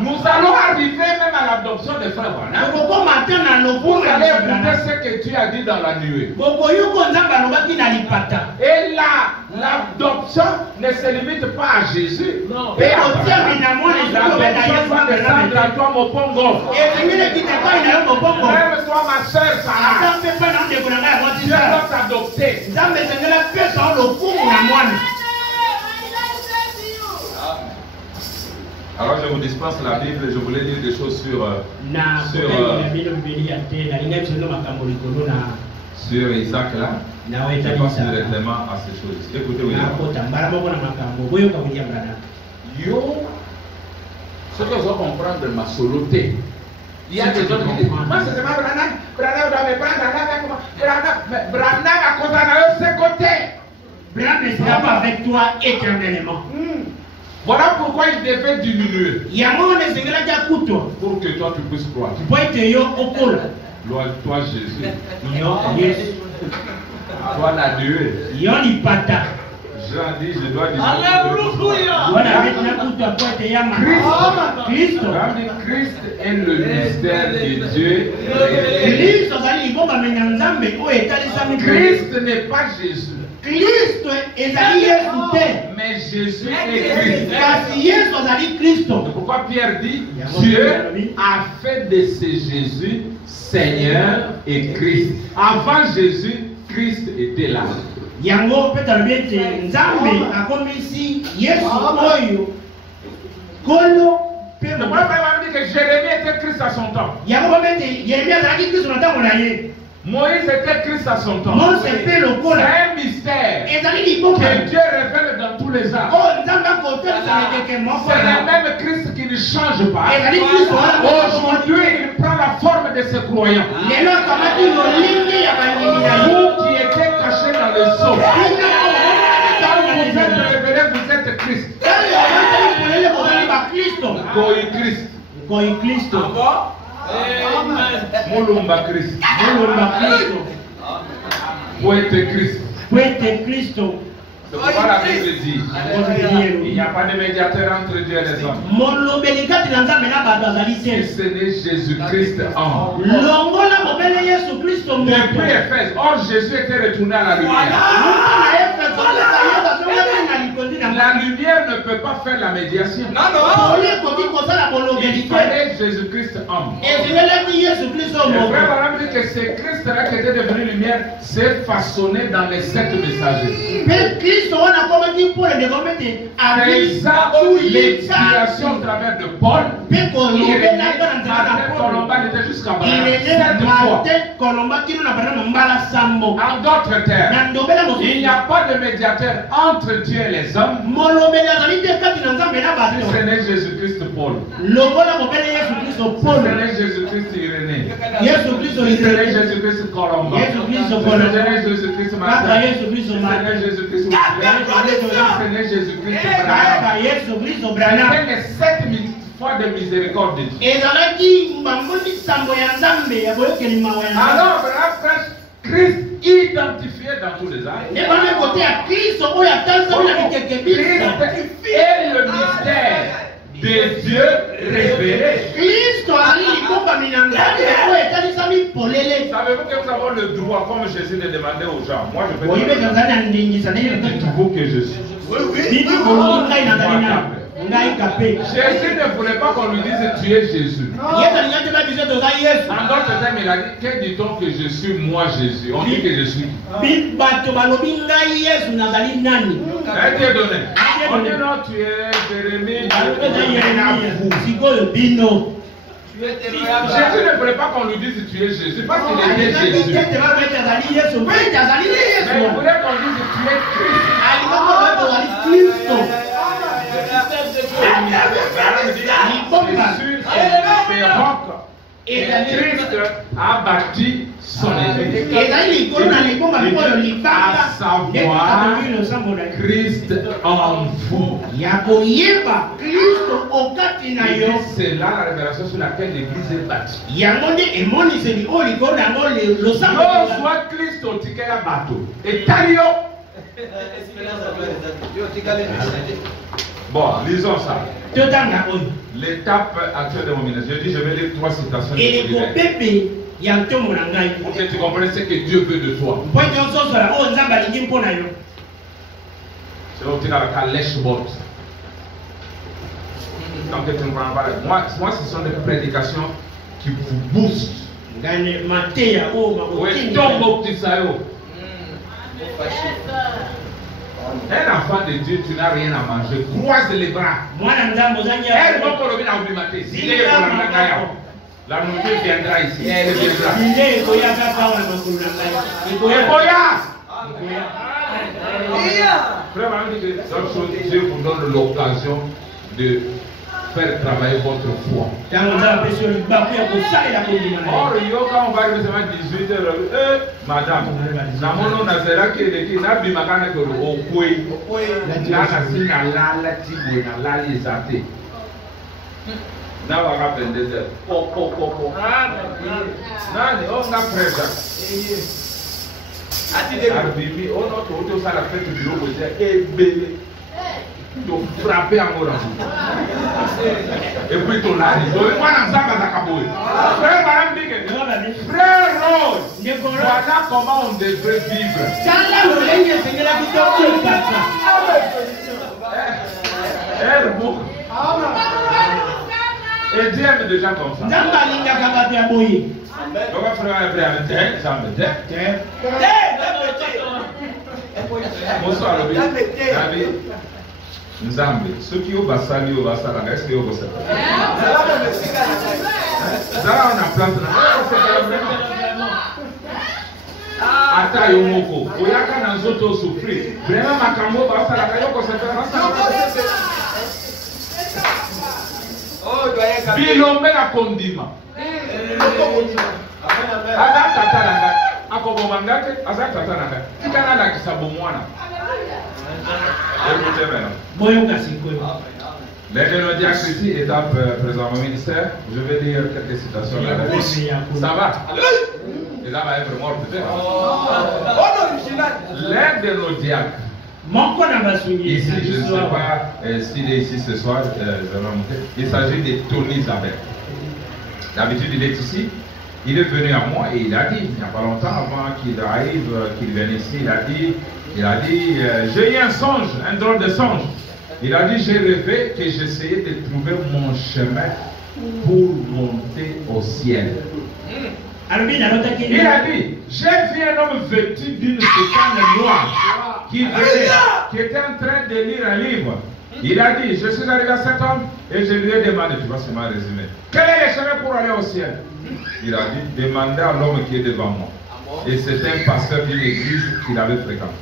Nous allons arriver même à l'adoption des frères. Vous allez écouter ce que Dieu a dit dans la nuée. Et là, l'adoption ne se limite pas à Jésus. L'adoption va descendre à toi, mon pongo. Même toi, ma soeur Sarah. Dieu va t'adopter. Alors je vous dispense la Bible, je voulais dire des choses sur Isaac là. Je pense directement à ces choses. Écoutez, William. Yo, ce que je dois comprendre de ma soloté. Il y a des autres qui disent, moi c'est ma Branham doit me prendre, Branham à cause de ses côtés. Branham ne sera pas avec toi éternellement. Voilà pourquoi il devait diminuer. Pour que toi tu puisses croire. Gloire à toi Jésus. Toi la Dieu. Jean dit, je dois dire. Christ est le mystère de Dieu. Christ n'est pas Jésus. Mais Jésus est Christ. C'est pourquoi Pierre dit, Dieu a fait de ce Jésus Seigneur et Christ. Avant Jésus, Christ était là. Yango peut-être bien Nzambe akomisi Yesu oyo kolo pe on va dire que Jérémie était Christ à son temps. Yango bete Jérémie azalaki Christ na tango na ye. Moïse était Christ à son temps. Moïse pe lokola. C'est un mystère que Dieu révèle dans tous les âges. Oh Nzambe ko tesa ke mo c'est le même Christ qui ne change pas. Aujourd'hui, il prend la forme de ses croyants. Vous qui étiez cachés dans le sol, quand vous êtes révélés, vous êtes Christ. Christ. Mulumba Christ. Poète Christ. C'est pourquoi la Bible dit il n'y a pas de médiateur entre Dieu et les hommes. Si ce n'est Jésus-Christ en depuis Éphèse. Or Jésus était retourné à la lumière. La lumière ne peut pas faire la médiation. Il fallait Jésus-Christ homme. Le frère Branham dit que c'est Christ-là qui était devenu lumière, s'est façonné dans les 7 messagers. L'expiation au travers de Paul, il était jusqu'à en d'autres termes, il n'y a pas de médiateur entre Dieu et les hommes. Ce n'est Jésus-Christ Paul. Ce n'est Jésus-Christ Irénée. Ce n'est Jésus-Christ Colomba. Ce n'est Jésus-Christ Martin. Ce n'est Jésus-Christ ce n'est Jésus-Christ Branham. C'est les 7 fois de miséricorde de Dieu. Alors, Christ identifié dans tous les âges. Christ est le mystère de Dieu révélé. Savez-vous que nous avons le droit, comme Jésus le demandait aux gens? Moi, je peux dire vous que je suis. Jésus ne voulait pas qu'on lui dise tu es Jésus. En d'autres termes, il a dit que dit-on que je suis moi Jésus? On dit que je suis. Elle t'est donné. On dit non, tu es Jérémie. Jésus ne voulait pas qu'on lui dise tu es Jésus parce qu'il était Jésus. Mais il voulait qu'on dise tu es Christ. Et Christ a bâti son église. À savoir Christ en vous. C'est là la révélation sur laquelle l'église est bâtie. Soit Christ au ticket à bateau. Et Tario. Bon, lisons ça. L'étape actuelle de mon ministère. Je dis, je vais lire 3 citations. Pour que tu comprennes ce que Dieu veut de toi. C'est au titre de la calèche-bot. Donc, tu ne comprends pas. Moi, ce sont des prédications qui vous boostent. Oui, tombe au petit saillot. Un enfant de Dieu, tu n'as rien à manger. Croise les bras. La nourriture viendra ici. Elle viendra. Dieu vous donne l'occasion de faire travailler votre foi. Or, quand on va arriver seulement 18h, madame, Namono Nazera qui est qui n'a pas makana que au kwe, la sina la tibo na la lisate. Na va rappeler des heures. Nani, on a prêt. Arbimi, on a tout ça la fête du bureau, et bébé. De frapper en orange. Et puis ton lari. Frère Rose, voilà comment on devrait vivre. Et Dieu aime des gens comme ça. Donc, frère, bonsoir, Nzambe, ceux qui ont basali au basala, est-ce que vous savez? Ça, on a place là. Ata yomoko, oyaka na nzoto souffrir. Vraiment makambo basala kayoko sepera. Bilombe na kondima. Ada tata nanga, akobomangate, asa tata nanga. Tikana la kisabomwana. Écoutez maintenant. L'aide de diacrétie est présent au ministère. Je vais lire quelques citations là-dedans. Ça va? Et là, va être mort peut-être. L'aide de nos diacres. Ici, je ne sais pas s'il est ici ce soir. Il s'agit de Tony Isabelle. D'habitude, il est ici. Il est venu à moi et il a dit, il n'y a pas longtemps avant qu'il arrive, qu'il vienne ici, il a dit, j'ai eu un songe, un drôle de songe. Il a dit, j'ai rêvé que j'essayais de trouver mon chemin pour monter au ciel. Il a dit, j'ai vu un homme vêtu d'une soutane noire qui était en train de lire un livre. Il a dit, je suis arrivé à cet homme et je lui ai demandé, tu vois, c'est ma résumé, quel est le chemin pour aller au ciel? Il a dit, demandez à l'homme qui est devant moi. Et c'était un pasteur d'une église qu'il avait fréquenté.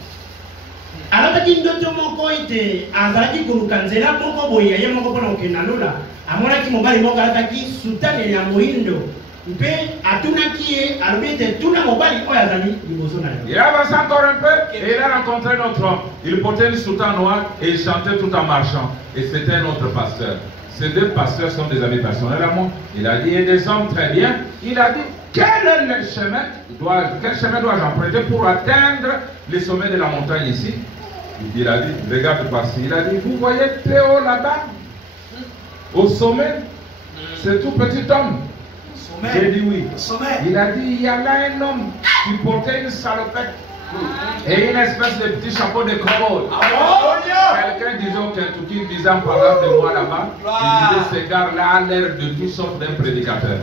Il avance encore un peu et il a rencontré notre homme. Il portait une soutane noire et il chantait tout en marchant. Et c'était un autre pasteur. Ces deux pasteurs sont des amis personnels à moi. Il a dit, et des hommes très bien. Il a dit, quel chemin dois-je emprunter pour atteindre les sommets de la montagne ici? Il a dit, regarde par-ci. Il a dit, vous voyez très haut là-bas, au sommet, ce tout petit homme. J'ai dit oui. Il a dit, il y a là un homme qui portait une salopette et une espèce de petit chapeau de cowboy. Quelqu'un disait au Kentucky, disant par là de moi là-bas, il disait, ce gars-là a l'air de tout sauf d'un prédicateur.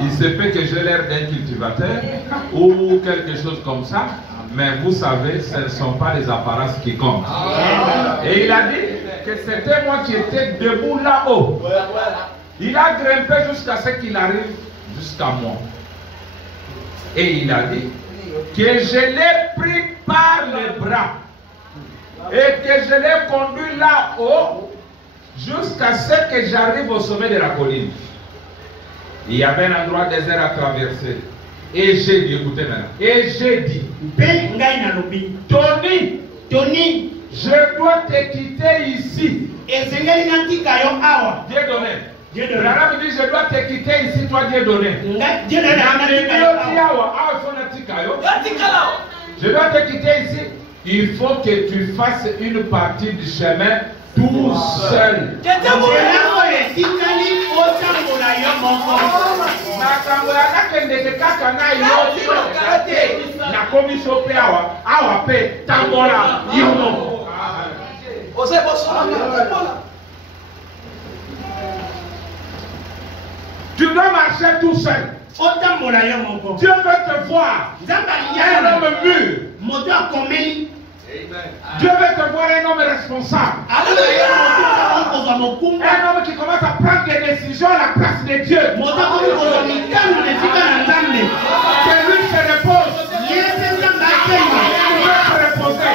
Il se peut que j'ai l'air d'un cultivateur ou quelque chose comme ça, mais vous savez, ce ne sont pas les apparences qui comptent. Et il a dit que c'était moi qui étais debout là-haut. Il a grimpé jusqu'à ce qu'il arrive jusqu'à moi. Et il a dit que je l'ai pris par les bras et que je l'ai conduit là-haut jusqu'à ce que j'arrive au sommet de la colline. Il y avait un endroit désert à traverser. Et j'ai dit, écoutez maintenant, et j'ai dit, Tony, je dois te quitter ici. Dieu donné. L'arabe dit, je dois te quitter ici, toi Dieu donné. Je dois te quitter ici. Il faut que tu fasses une partie du chemin tout seul. Tu dois marcher tout seul. Dieu veut te voir. Un homme mûr. Dieu veut te voir un homme responsable. Un homme qui commence à prendre des décisions à la place de Dieu. Que lui se repose. Il veut se reposer.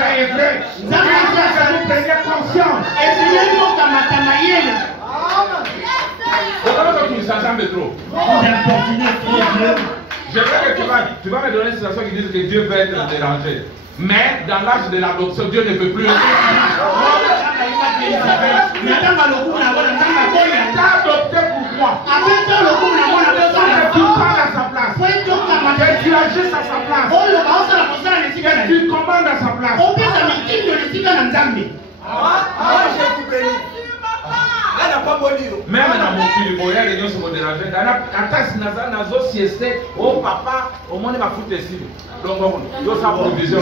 ça est vrai. Vous prenez conscience. Pourquoi tu s'assembles trop? Je veux que tu vas me donner une situation qui dit que Dieu veut être dérangé. Mais dans l'âge de l'adoption, Dieu ne peut plus. Il t'a adopté pour quoi? Tu parles à sa place. Que tu agis à sa place. Que tu commandes à sa place. Même dans mon fils, il y a des gens qui sont dérangés. Dans sieste, oh papa, au moins il va foutre ici. Donc, il y a sa provision.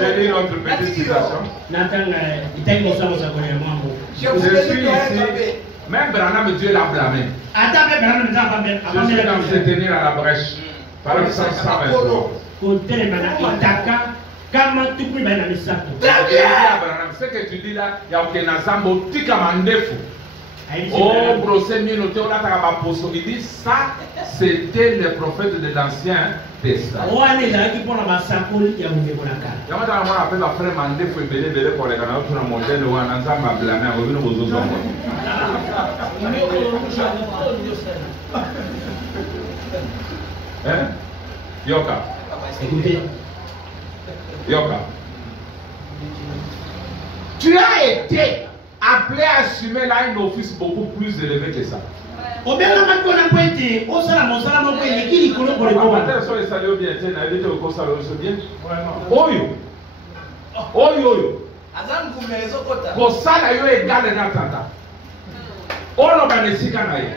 J'ai lu une autre petite citation. Je suis ici. Même Branham, Dieu l'a blâmé. Je suis dans se tenir à la brèche. Par exemple, ça va être. Ce que tu dis là, il y a aucun ensemble, tika mandefu. Oh, procès minoté, on a ta rabaposo. Il dit ça, c'était le prophète de l'Ancien Testament. Il y a un appelle ma frère mandefu et belé belé pour les canaux sur un modèle ou un ensemble à blâmer, on revient aux autres hommes. Hein? Yoka. Écoutez. Yoka. Tu as été appelé à assumer là un office beaucoup plus élevé que ça. Kosala yo égale na tata. Olo banesika na ye.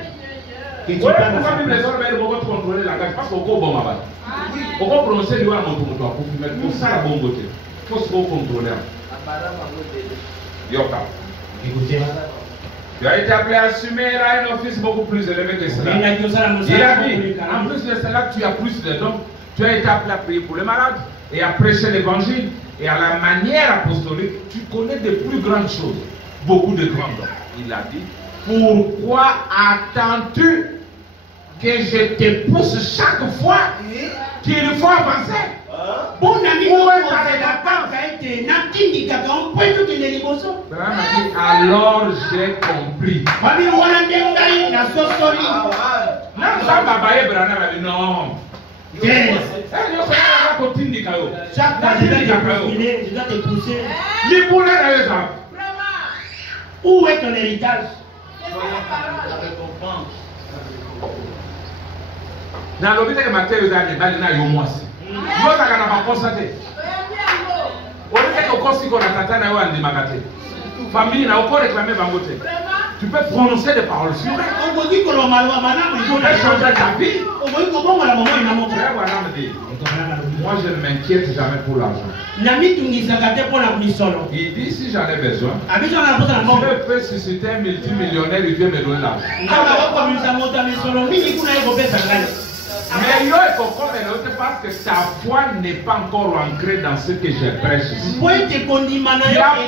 Pourquoi même les hommes vont contrôler la gage? Parce qu'on peut bon mabat. On peut prononcer le mot à mon tour pour mettre tout ça à bon côté. Il faut se contrôler. Yoka. Écoutez. Tu as été appelé à assumer là un office beaucoup plus élevé que cela. Il a dit, en plus de cela, tu as plus de dons. Tu as été appelé à prier pour les malades et à prêcher l'évangile. Et à la manière apostolique, tu connais de plus grandes choses. Beaucoup de grands dons. Il a dit, pourquoi attends-tu que je te pousse chaque fois qu'il faut avancer? Bon ami, alors j'ai compris. Non. Chaque fois je dois te pousser. Où est ton héritage? Dans l'hôpital que ma terre est allée, il y a un mois. Il y a un constaté. On dit que quand on a tata na yo andi makate. Famille na encore réclamer bangote. Tu peux prononcer des paroles sur elle. On dit que l'on m'a changé ta vie. Moi je ne m'inquiète jamais pour l'argent. Il dit si j'en ai besoin, je peux susciter un multimillionnaire et Dieu me donne l'argent. Mais il faut comprendre parce que ta foi n'est pas encore ancrée dans ce que je prêche ici. Tu as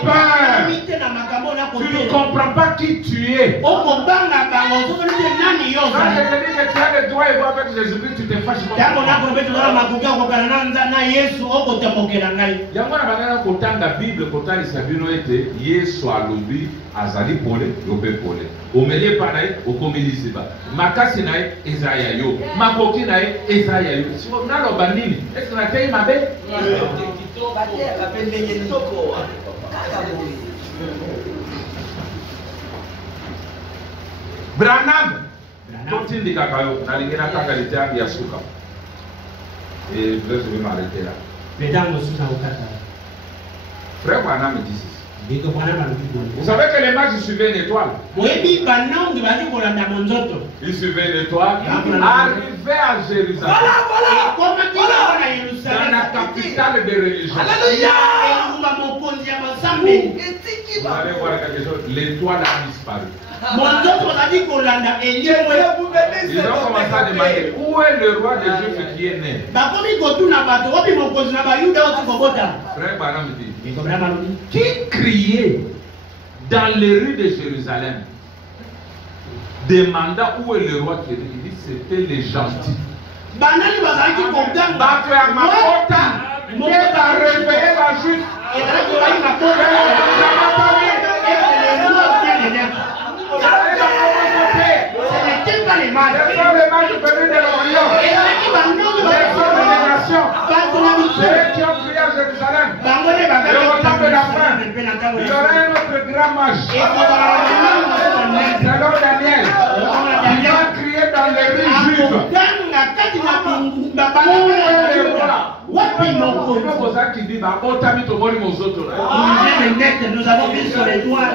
peur. Tu ne comprends pas qui tu es. Quand je te dis que tu as le droit et voir avec Jésus-Christ, tu te fâches pas. Yango na banana kotanga Bible kotalisa bino ete Yesu alobi azali pole yope pole. Omelie pa na ye okomilisi ba. Makasi na ye ezaya yo. Makoki na ye ezaya yo. Si on naloba nini? Est-ce que na tei mabe? Branham totindika kayo nalingena kaka litiaki ya suka. Et je vais m'arrêter là. Frère Branham dit ceci. Vous savez que les mages suivaient une étoile. Ils suivaient une étoile. Arrivé à Jérusalem. Dans la capitale des religions. Vous allez voir quelque chose. L'étoile a disparu. Ils ont commencé à demander où est le roi des Juifs qui est né. Frère Branham dit, qui criait dans les rues de Jérusalem, demanda où est le roi qui est né. Il dit c'était les gentils. banani bazalaki koganga bato ya makota nde bareveye bajuif ezalaki bai makota ce n'était pas les mages. Les mages venus de l'Orient. Les hommes de la nation. Ceux qui ont prié à Jérusalem. Et au temps de la fin, il y aura un autre grand mage. C'est l'homme Daniel. Il va crier dans les rues juives. Nous avons vu sur les doigts.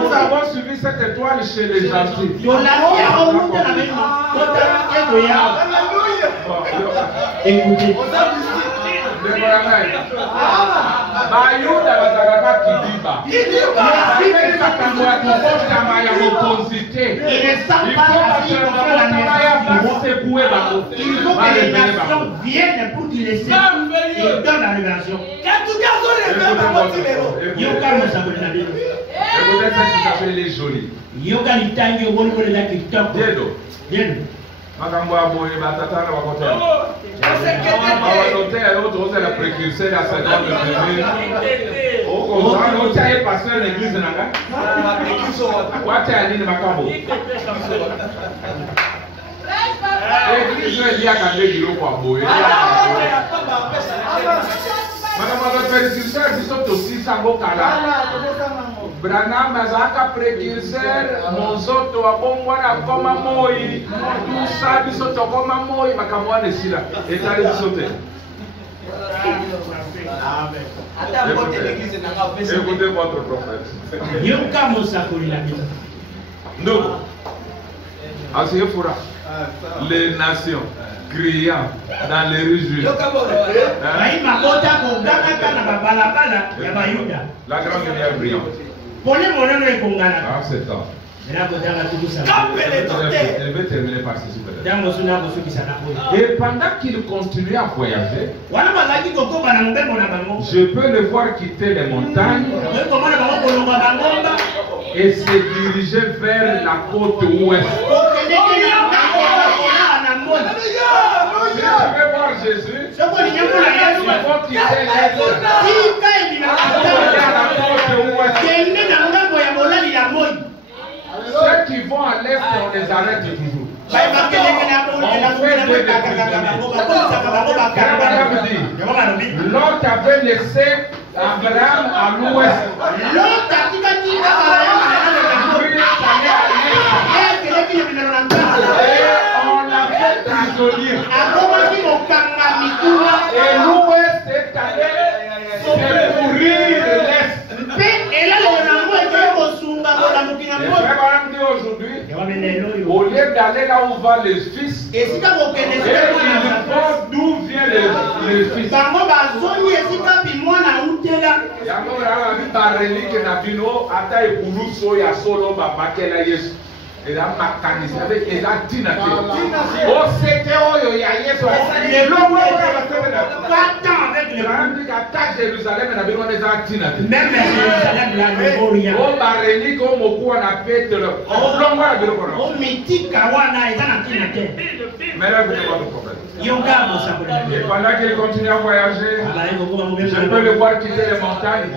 Nous avons suivi cette étoile chez les gentils. Écoutez. Il faut que les nations viennent pour qu'il les sèche et donnent la révélation. Écoutez cette citation, elle est jolie. Makambo ya boye batata na bakotela. Awa noté la précurseur à sa grande venue. Oko zana ocha ye pasteur l'église nanga. Wacha ya nini makambo? Église est liée à kande giro kwa boye. Makambo ya précurseur biso tosi sango kala. Branham azaka précurseur mozoto abongwana koma moi tusa biso tokoma moi makambo wana esila etali biso te. Écoutez votre prophète. Ndugu, asiyefura les nations criant dans les rues juives. La grande lumière brillante. Ah, c'est temps. Je vais terminer par ceci peut-être. Et pendant qu'il continuait à voyager, je peux le voir quitter les montagnes et se diriger vers la côte ouest. Si tu veux voir Jésus, il faut quitter l'est. Ceux qui vont à l'est, on les arrête toujours. L'autre avait laissé Abraham à l'ouest. On l'a fait prisonnier. Et l'ouest est allé secourir l'est. Aujourd'hui, au lieu d'aller là où va les fils, et ils vont d'où vient les fils. Et la macanisme avec les antinate. Oh, c'était Oyo, il y a Yeso. Et l'homme avec les attaques Jérusalem, on a besoin des antinate. Même Jérusalem, la mémoire. Oh, Bareli, comme au coin, on a fait le. Oh, mythique, Kawana, et antinate. Mais là, vous avez votre problème. Et pendant qu'il continue à voyager, je peux le voir quitter les montagnes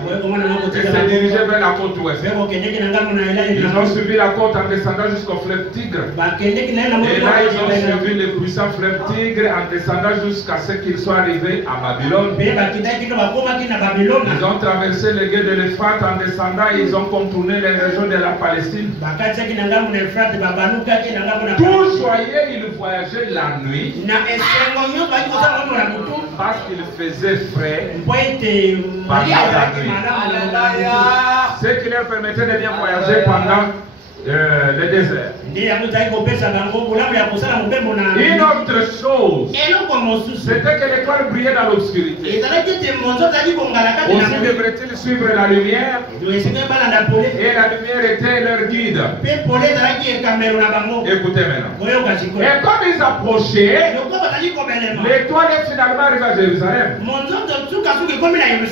et se diriger vers la côte ouest. Ils ont suivi la côte en descendant jusqu'au fleuve Tigre. Et là, ils ont suivi le puissant fleuve Tigre en descendant jusqu'à ce qu'ils soient arrivés à Babylone. Ils ont traversé le gué de l'Euphrate en descendant et ils ont contourné les régions de la Palestine. Tout soyez, ils voyageaient la nuit. Parce qu'il faisait frais pendant la nuit. Ce qui leur permettait de bien voyager pendant le désert. Une autre chose, c'était que l'étoile brillait dans l'obscurité. Aussi devrait-il suivre la lumière, et la lumière était leur guide. Écoutez maintenant. Et comme ils approchaient, l'étoile est finalement arrivée à Jérusalem.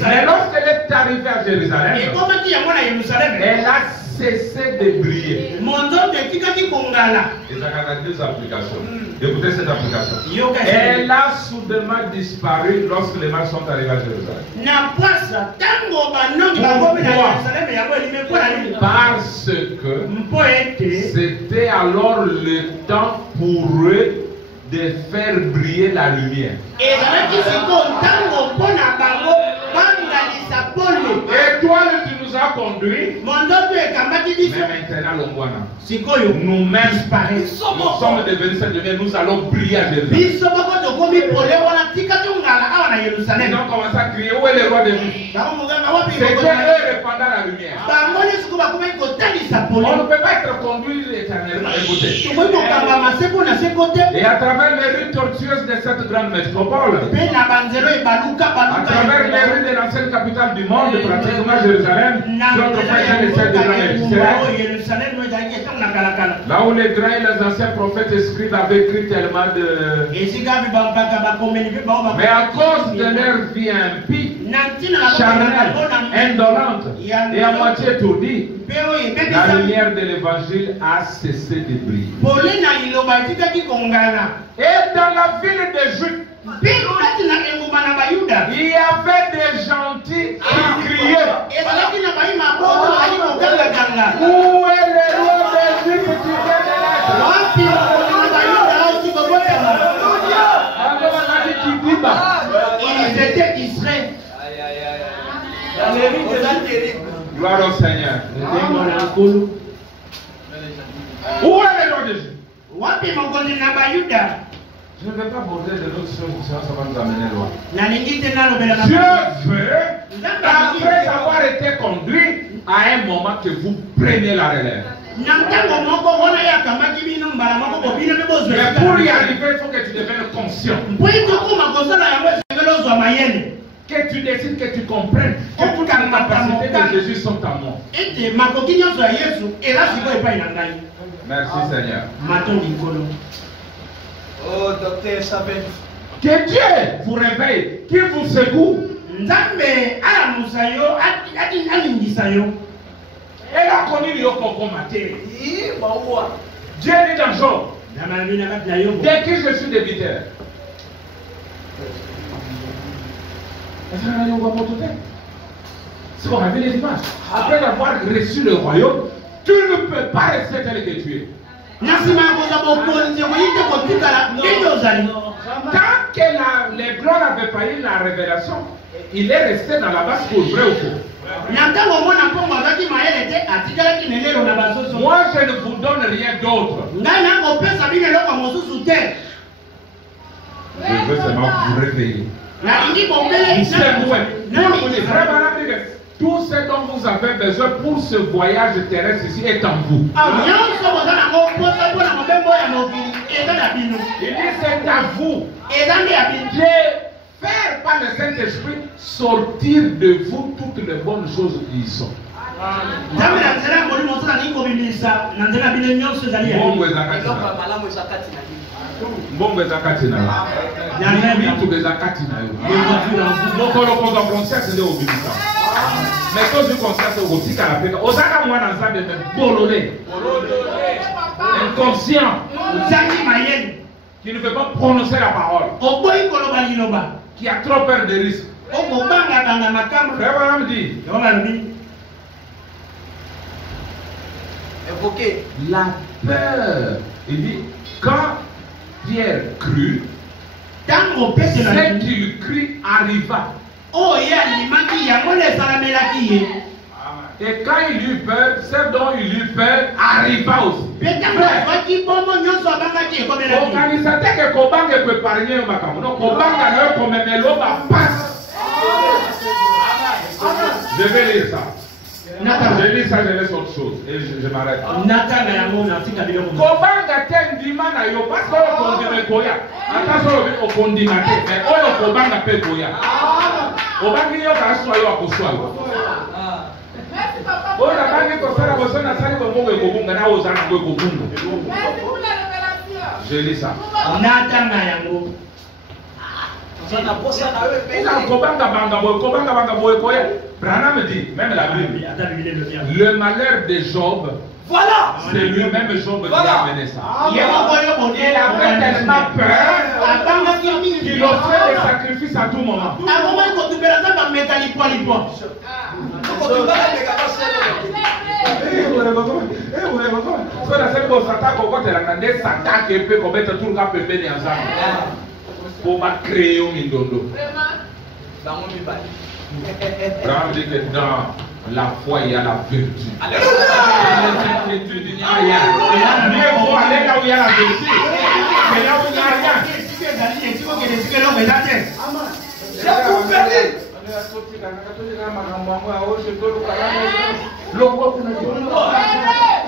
Mais lorsqu'elle est arrivée à Jérusalem, elle a cessé de briller. Mon Dieu, de qui kongala. Et ça a deux applications. Écoutez cette application. Elle a soudainement disparu lorsque les mages sont arrivés à Jérusalem. Parce que c'était alors le temps pour eux de faire briller la lumière. Étoile, tu nous as conduits. Mais maintenant, nous-mêmes, nous sommes devenus cette lumière. Nous allons briller à Jérusalem. Ils ont commencé à crier, où est le roi des Juifs? C'était eux répandant la lumière. On ne peut pas être conduit éternellement. Écoutez. Et à travers les rues tortueuses de cette grande métropole, à travers les rues de l'ancienne capitale du monde, pratiquement Jérusalem, là où les grands et les anciens prophètes et scribes avaient écrit tellement de... Mais à cause de leur vie impie, charnelle, indolente et à moitié étourdie, la lumière de l'évangile a cessé de briller. Et dans la ville de Jude, il y avait des gentils qui criaient, où est le roi des Juifs qui vient de naître? Ils étaient distraits. Gloire au Seigneur. Où est le roi des Juifs? Je ne vais pas aborder de l'autre chose, ça va nous amener loin. Dieu veut, après avoir été conduit, à un moment que vous preniez la relève. Mais pour y arriver, il faut que tu deviennes conscient. Que tu décides, que tu comprennes que toutes les capacités de Jésus sont à moi. Merci Seigneur. Oh, docteur Sabet. Que Dieu vous réveille, qu'il vous secoue. Elle a connu le Yokokomate. Dieu dit dans Job, dès que je suis débiteur. C'est qu'on a vu les images. Après avoir reçu le royaume, tu ne peux pas rester tel que tu es. Tant que les gloires n'avaient pas eu la révélation, il est resté dans la base pour vrai ou faux. Moi, je ne vous donne rien d'autre. Je veux seulement vous réveiller. Tout ce dont vous avez besoin pour ce voyage terrestre ici est en vous. Il dit c'est à vous de faire par le Saint-Esprit sortir de vous toutes les bonnes choses qui y sont. Mbongo ezakati na yo. Bitu ezakati na yo. Mokolo koza conscience nde obimisa. Mais quand je conscience okotika la peka, ozaka mwana nzambe me bololé. Inconscient. Qui ne peut pas prononcer la parole. Qui a trop peur de risque. Frère dit. Évoquer la peur. Il dit, quand Pierre crut, ce qu'il crut arriva. Et quand il eut peur, ce dont il eut peur arriva aussi. Organisate que Kobanga peut parler au Macaron. Donc Kobanga ne peut même pas passe. Je vais lire ça. Je lis ça, je laisse autre chose et je m'arrête. Kobanga tendima na yo parce que on dit Goya. Attention au condimate, mais on Kobanga peut Goya. Obangi yo ka soyo akoswa yo. On a bangi ko sala ko sona sali ko mo ko bunga na o sana ko bunga. Je lis ça. Branham dit, même la Bible, le malheur de Job, voilà, c'est lui-même Job qui a amené ça. Il avait tellement peur qu'il offrait des sacrifices à tout moment. Pour créer un mindondo. Bravo dit que dans la foi il y a la vertu. Dans les inquiétudes il n'y a rien. Mais il faut aller là où il y a la vertu. Mais là où il n'y a rien. J'ai tout perdu.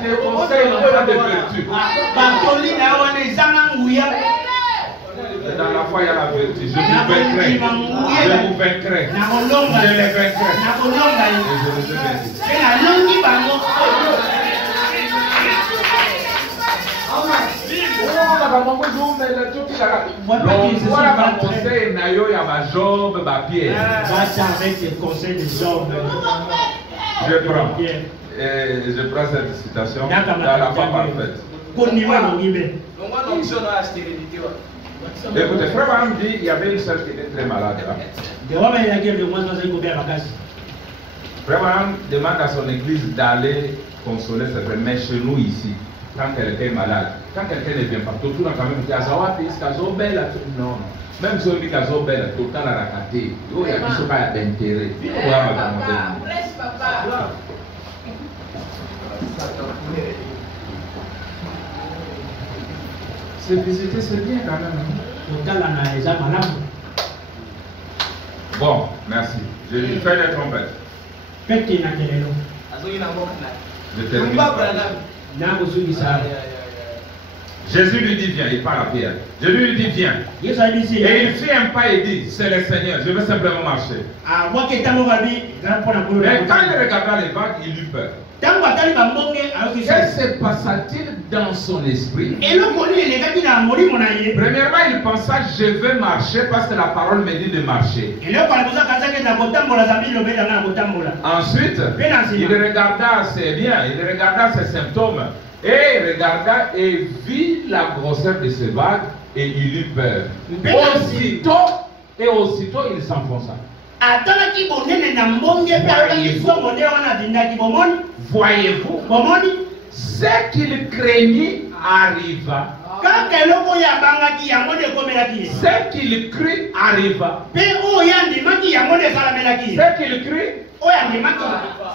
Le conseil de vertu. Dans la foi, il y a la vertu. Je vous vaincrai. Je vous vaincrai. Je les vaincrai. Et je les Je prends cette citation dans la foi parfaite. Écoutez, frère Branham dit il y avait une sœur qui était très malade. Frère Branham demande à son église d'aller consoler ses frères. Mais chez nous ici, quand quelqu'un est malade, quand quelqu'un ne vient pas, tout le monde quand même dit non. Même si on dit qu'il belle, tout le temps la racaté. Il y a des choses qui ont d'intérêt. C'est visiter, c'est bien quand même. Bon, merci. Je lui fais les trompettes. Je termine. Jésus lui dit viens, il parle à Pierre. Jésus lui dit viens. Et il fit un pas et dit c'est le Seigneur, je veux simplement marcher. Mais quand il regarda les vagues, il eut peur. Qu'est-ce se passa-t-il dans son esprit? Premièrement, il pensa je vais marcher parce que la parole me dit de marcher. Ensuite, il regarda ses biens, il regarda ses symptômes. Et il regarda et vit la grosseur de ces vagues et il eut peur. Aussitôt il s'enfonça. Voyez-vous, ce qu'il craignit arriva. Ce qu'il crut arriva. Ce qu'il crut,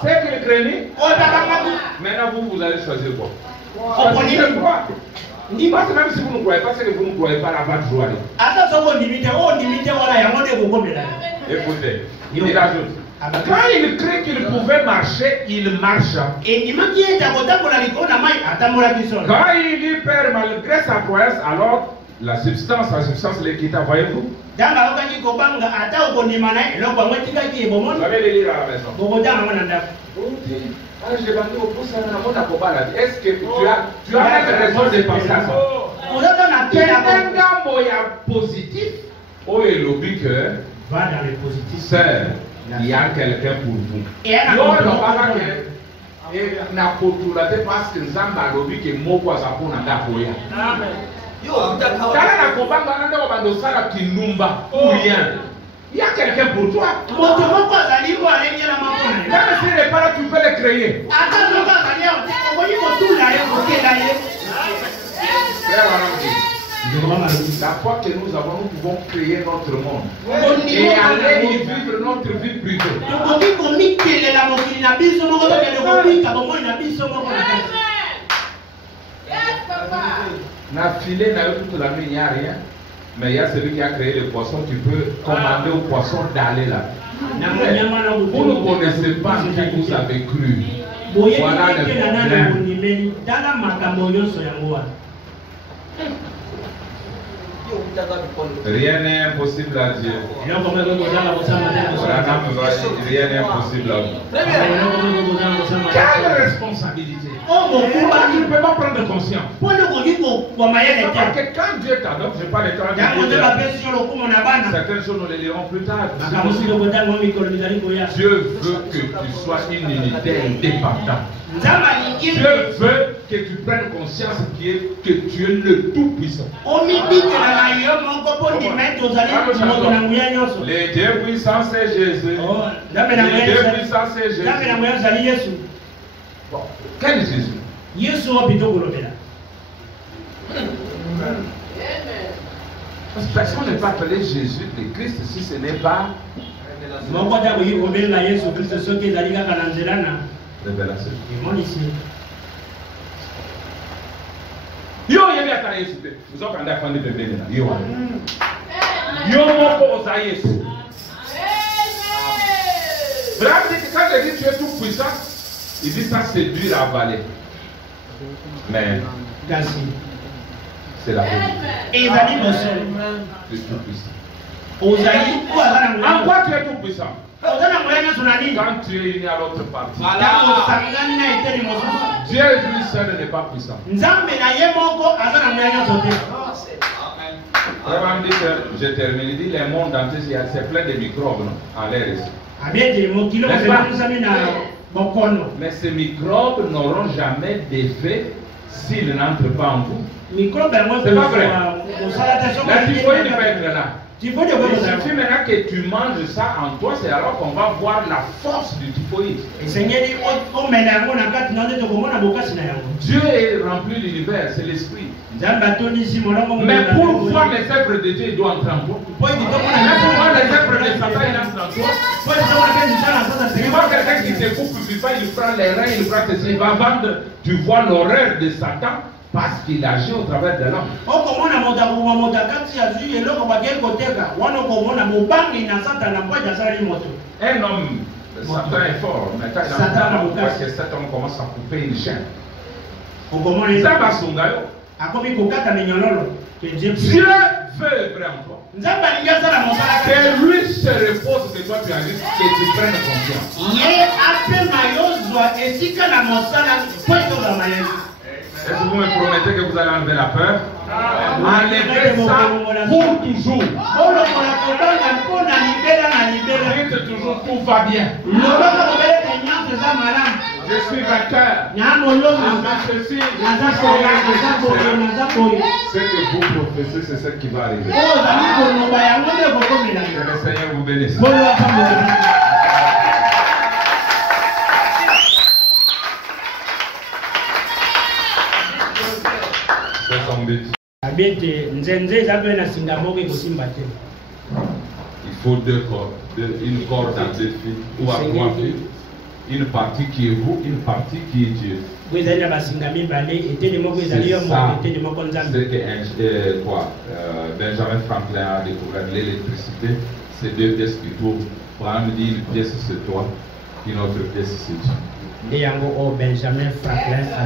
ce qu'il craignit. Maintenant vous allez choisir quoi? Parce que même si vous ne croyez pas, c'est que vous ne croyez pas la vague joie. Écoutez, il rajoute. Quand il crut qu'il pouvait marcher, il marcha. Quand il eut peur malgré sa croyance, alors la substance les quitta, voyez-vous? Vous allez les lire à la maison. Est-ce que tu as raison de penser à ça? Quelqu'un positif, ou est lobby que va dans le positif. Sœur, il y a quelqu'un pour vous. Parce que Zamba lobby que moko za pona ndakoya. Il y a quelqu'un pour toi. Même s'il n'est pas là, tu peux le créer. La foi que nous avons, nous pouvons créer notre monde. Et aller y vivre notre vie privée. Na filet, na toute la nuit, il n'y a rien. Mais il y a celui qui a créé le poisson, tu peux commander au poisson d'aller là. Vous ne connaissez pas ce que vous avez cru. Voilà le problème. Rien n'est impossible à Dieu. Rien n'est impossible à vous. Quelle responsabilité. Tu ne peux pas prendre conscience. Parce que quand Dieu t'adopte, je parle de toi, certaines choses nous les lirons plus tard. Dieu veut que tu sois une unité indépendante. Dieu veut que tu prennes conscience que tu es le Tout-Puissant. Les deux puissants, c'est Jésus. Les deux puissants, c'est Jésus. Bon, quel est Jésus? Parce que personne n'est pas appelé Jésus de Christ si ce n'est pas révélation. Yo yebi ata Yesu pe. Vous entendez à fonder bébé là. Yo. Yo moko osa Yesu. Bravo, quand je dis tu es tout puissant, il dit ça c'est dur à avaler. Mais c'est la vérité. Tu es tout puissant. En quoi tu es tout puissant? Quand tu es uni à l'autre partie. Dieu lui seul n'est pas puissant. Vraiment dit que je termine. Il dit les mondes entiers, c'est plein de microbes non, en l'air ici. Mais ces microbes n'auront jamais d'effet s'ils n'entrent pas en vous. C'est pas vrai. La typhoïde peut être là. Il suffit maintenant que tu manges ça en toi, c'est alors qu'on va voir la force du typhoïde. Dieu est rempli l'univers, c'est l'esprit. Mais pour voir les œuvres de Dieu, il doit entrer en toi. Mais pour voir les œuvres de Satan, il entre en toi. Tu vois quelqu'un qui se coupe, il prend les reins, il prend ceci, il va vendre. Tu vois l'horreur de Satan. Parce qu'il agit au travers de l'homme. Un homme, Satan est fort, mais quand il a parce que cet homme commence à couper une chaîne. Ça va songayo. Dieu veut œuvrer en toi. Que lui se repose que toi tu agis, que tu prennes conscience. Est-ce que vous me promettez que vous allez enlever la peur? Enlevez ça pour toujours. Dites toujours tout va bien. Je suis vainqueur. Ceci, ce que vous professez, c'est ce qui va arriver. Que le Seigneur vous bénisse. Il faut deux cordes, une corde à deux fils ou à trois fils, une partie qui est vous, une partie qui est Dieu. C'est ça, ce que Benjamin Franklin a découvert, l'électricité, c'est deux pièces qui tournent. Pour un dit une pièce c'est toi, une autre pièce c'est Dieu. Benjamin Franklin a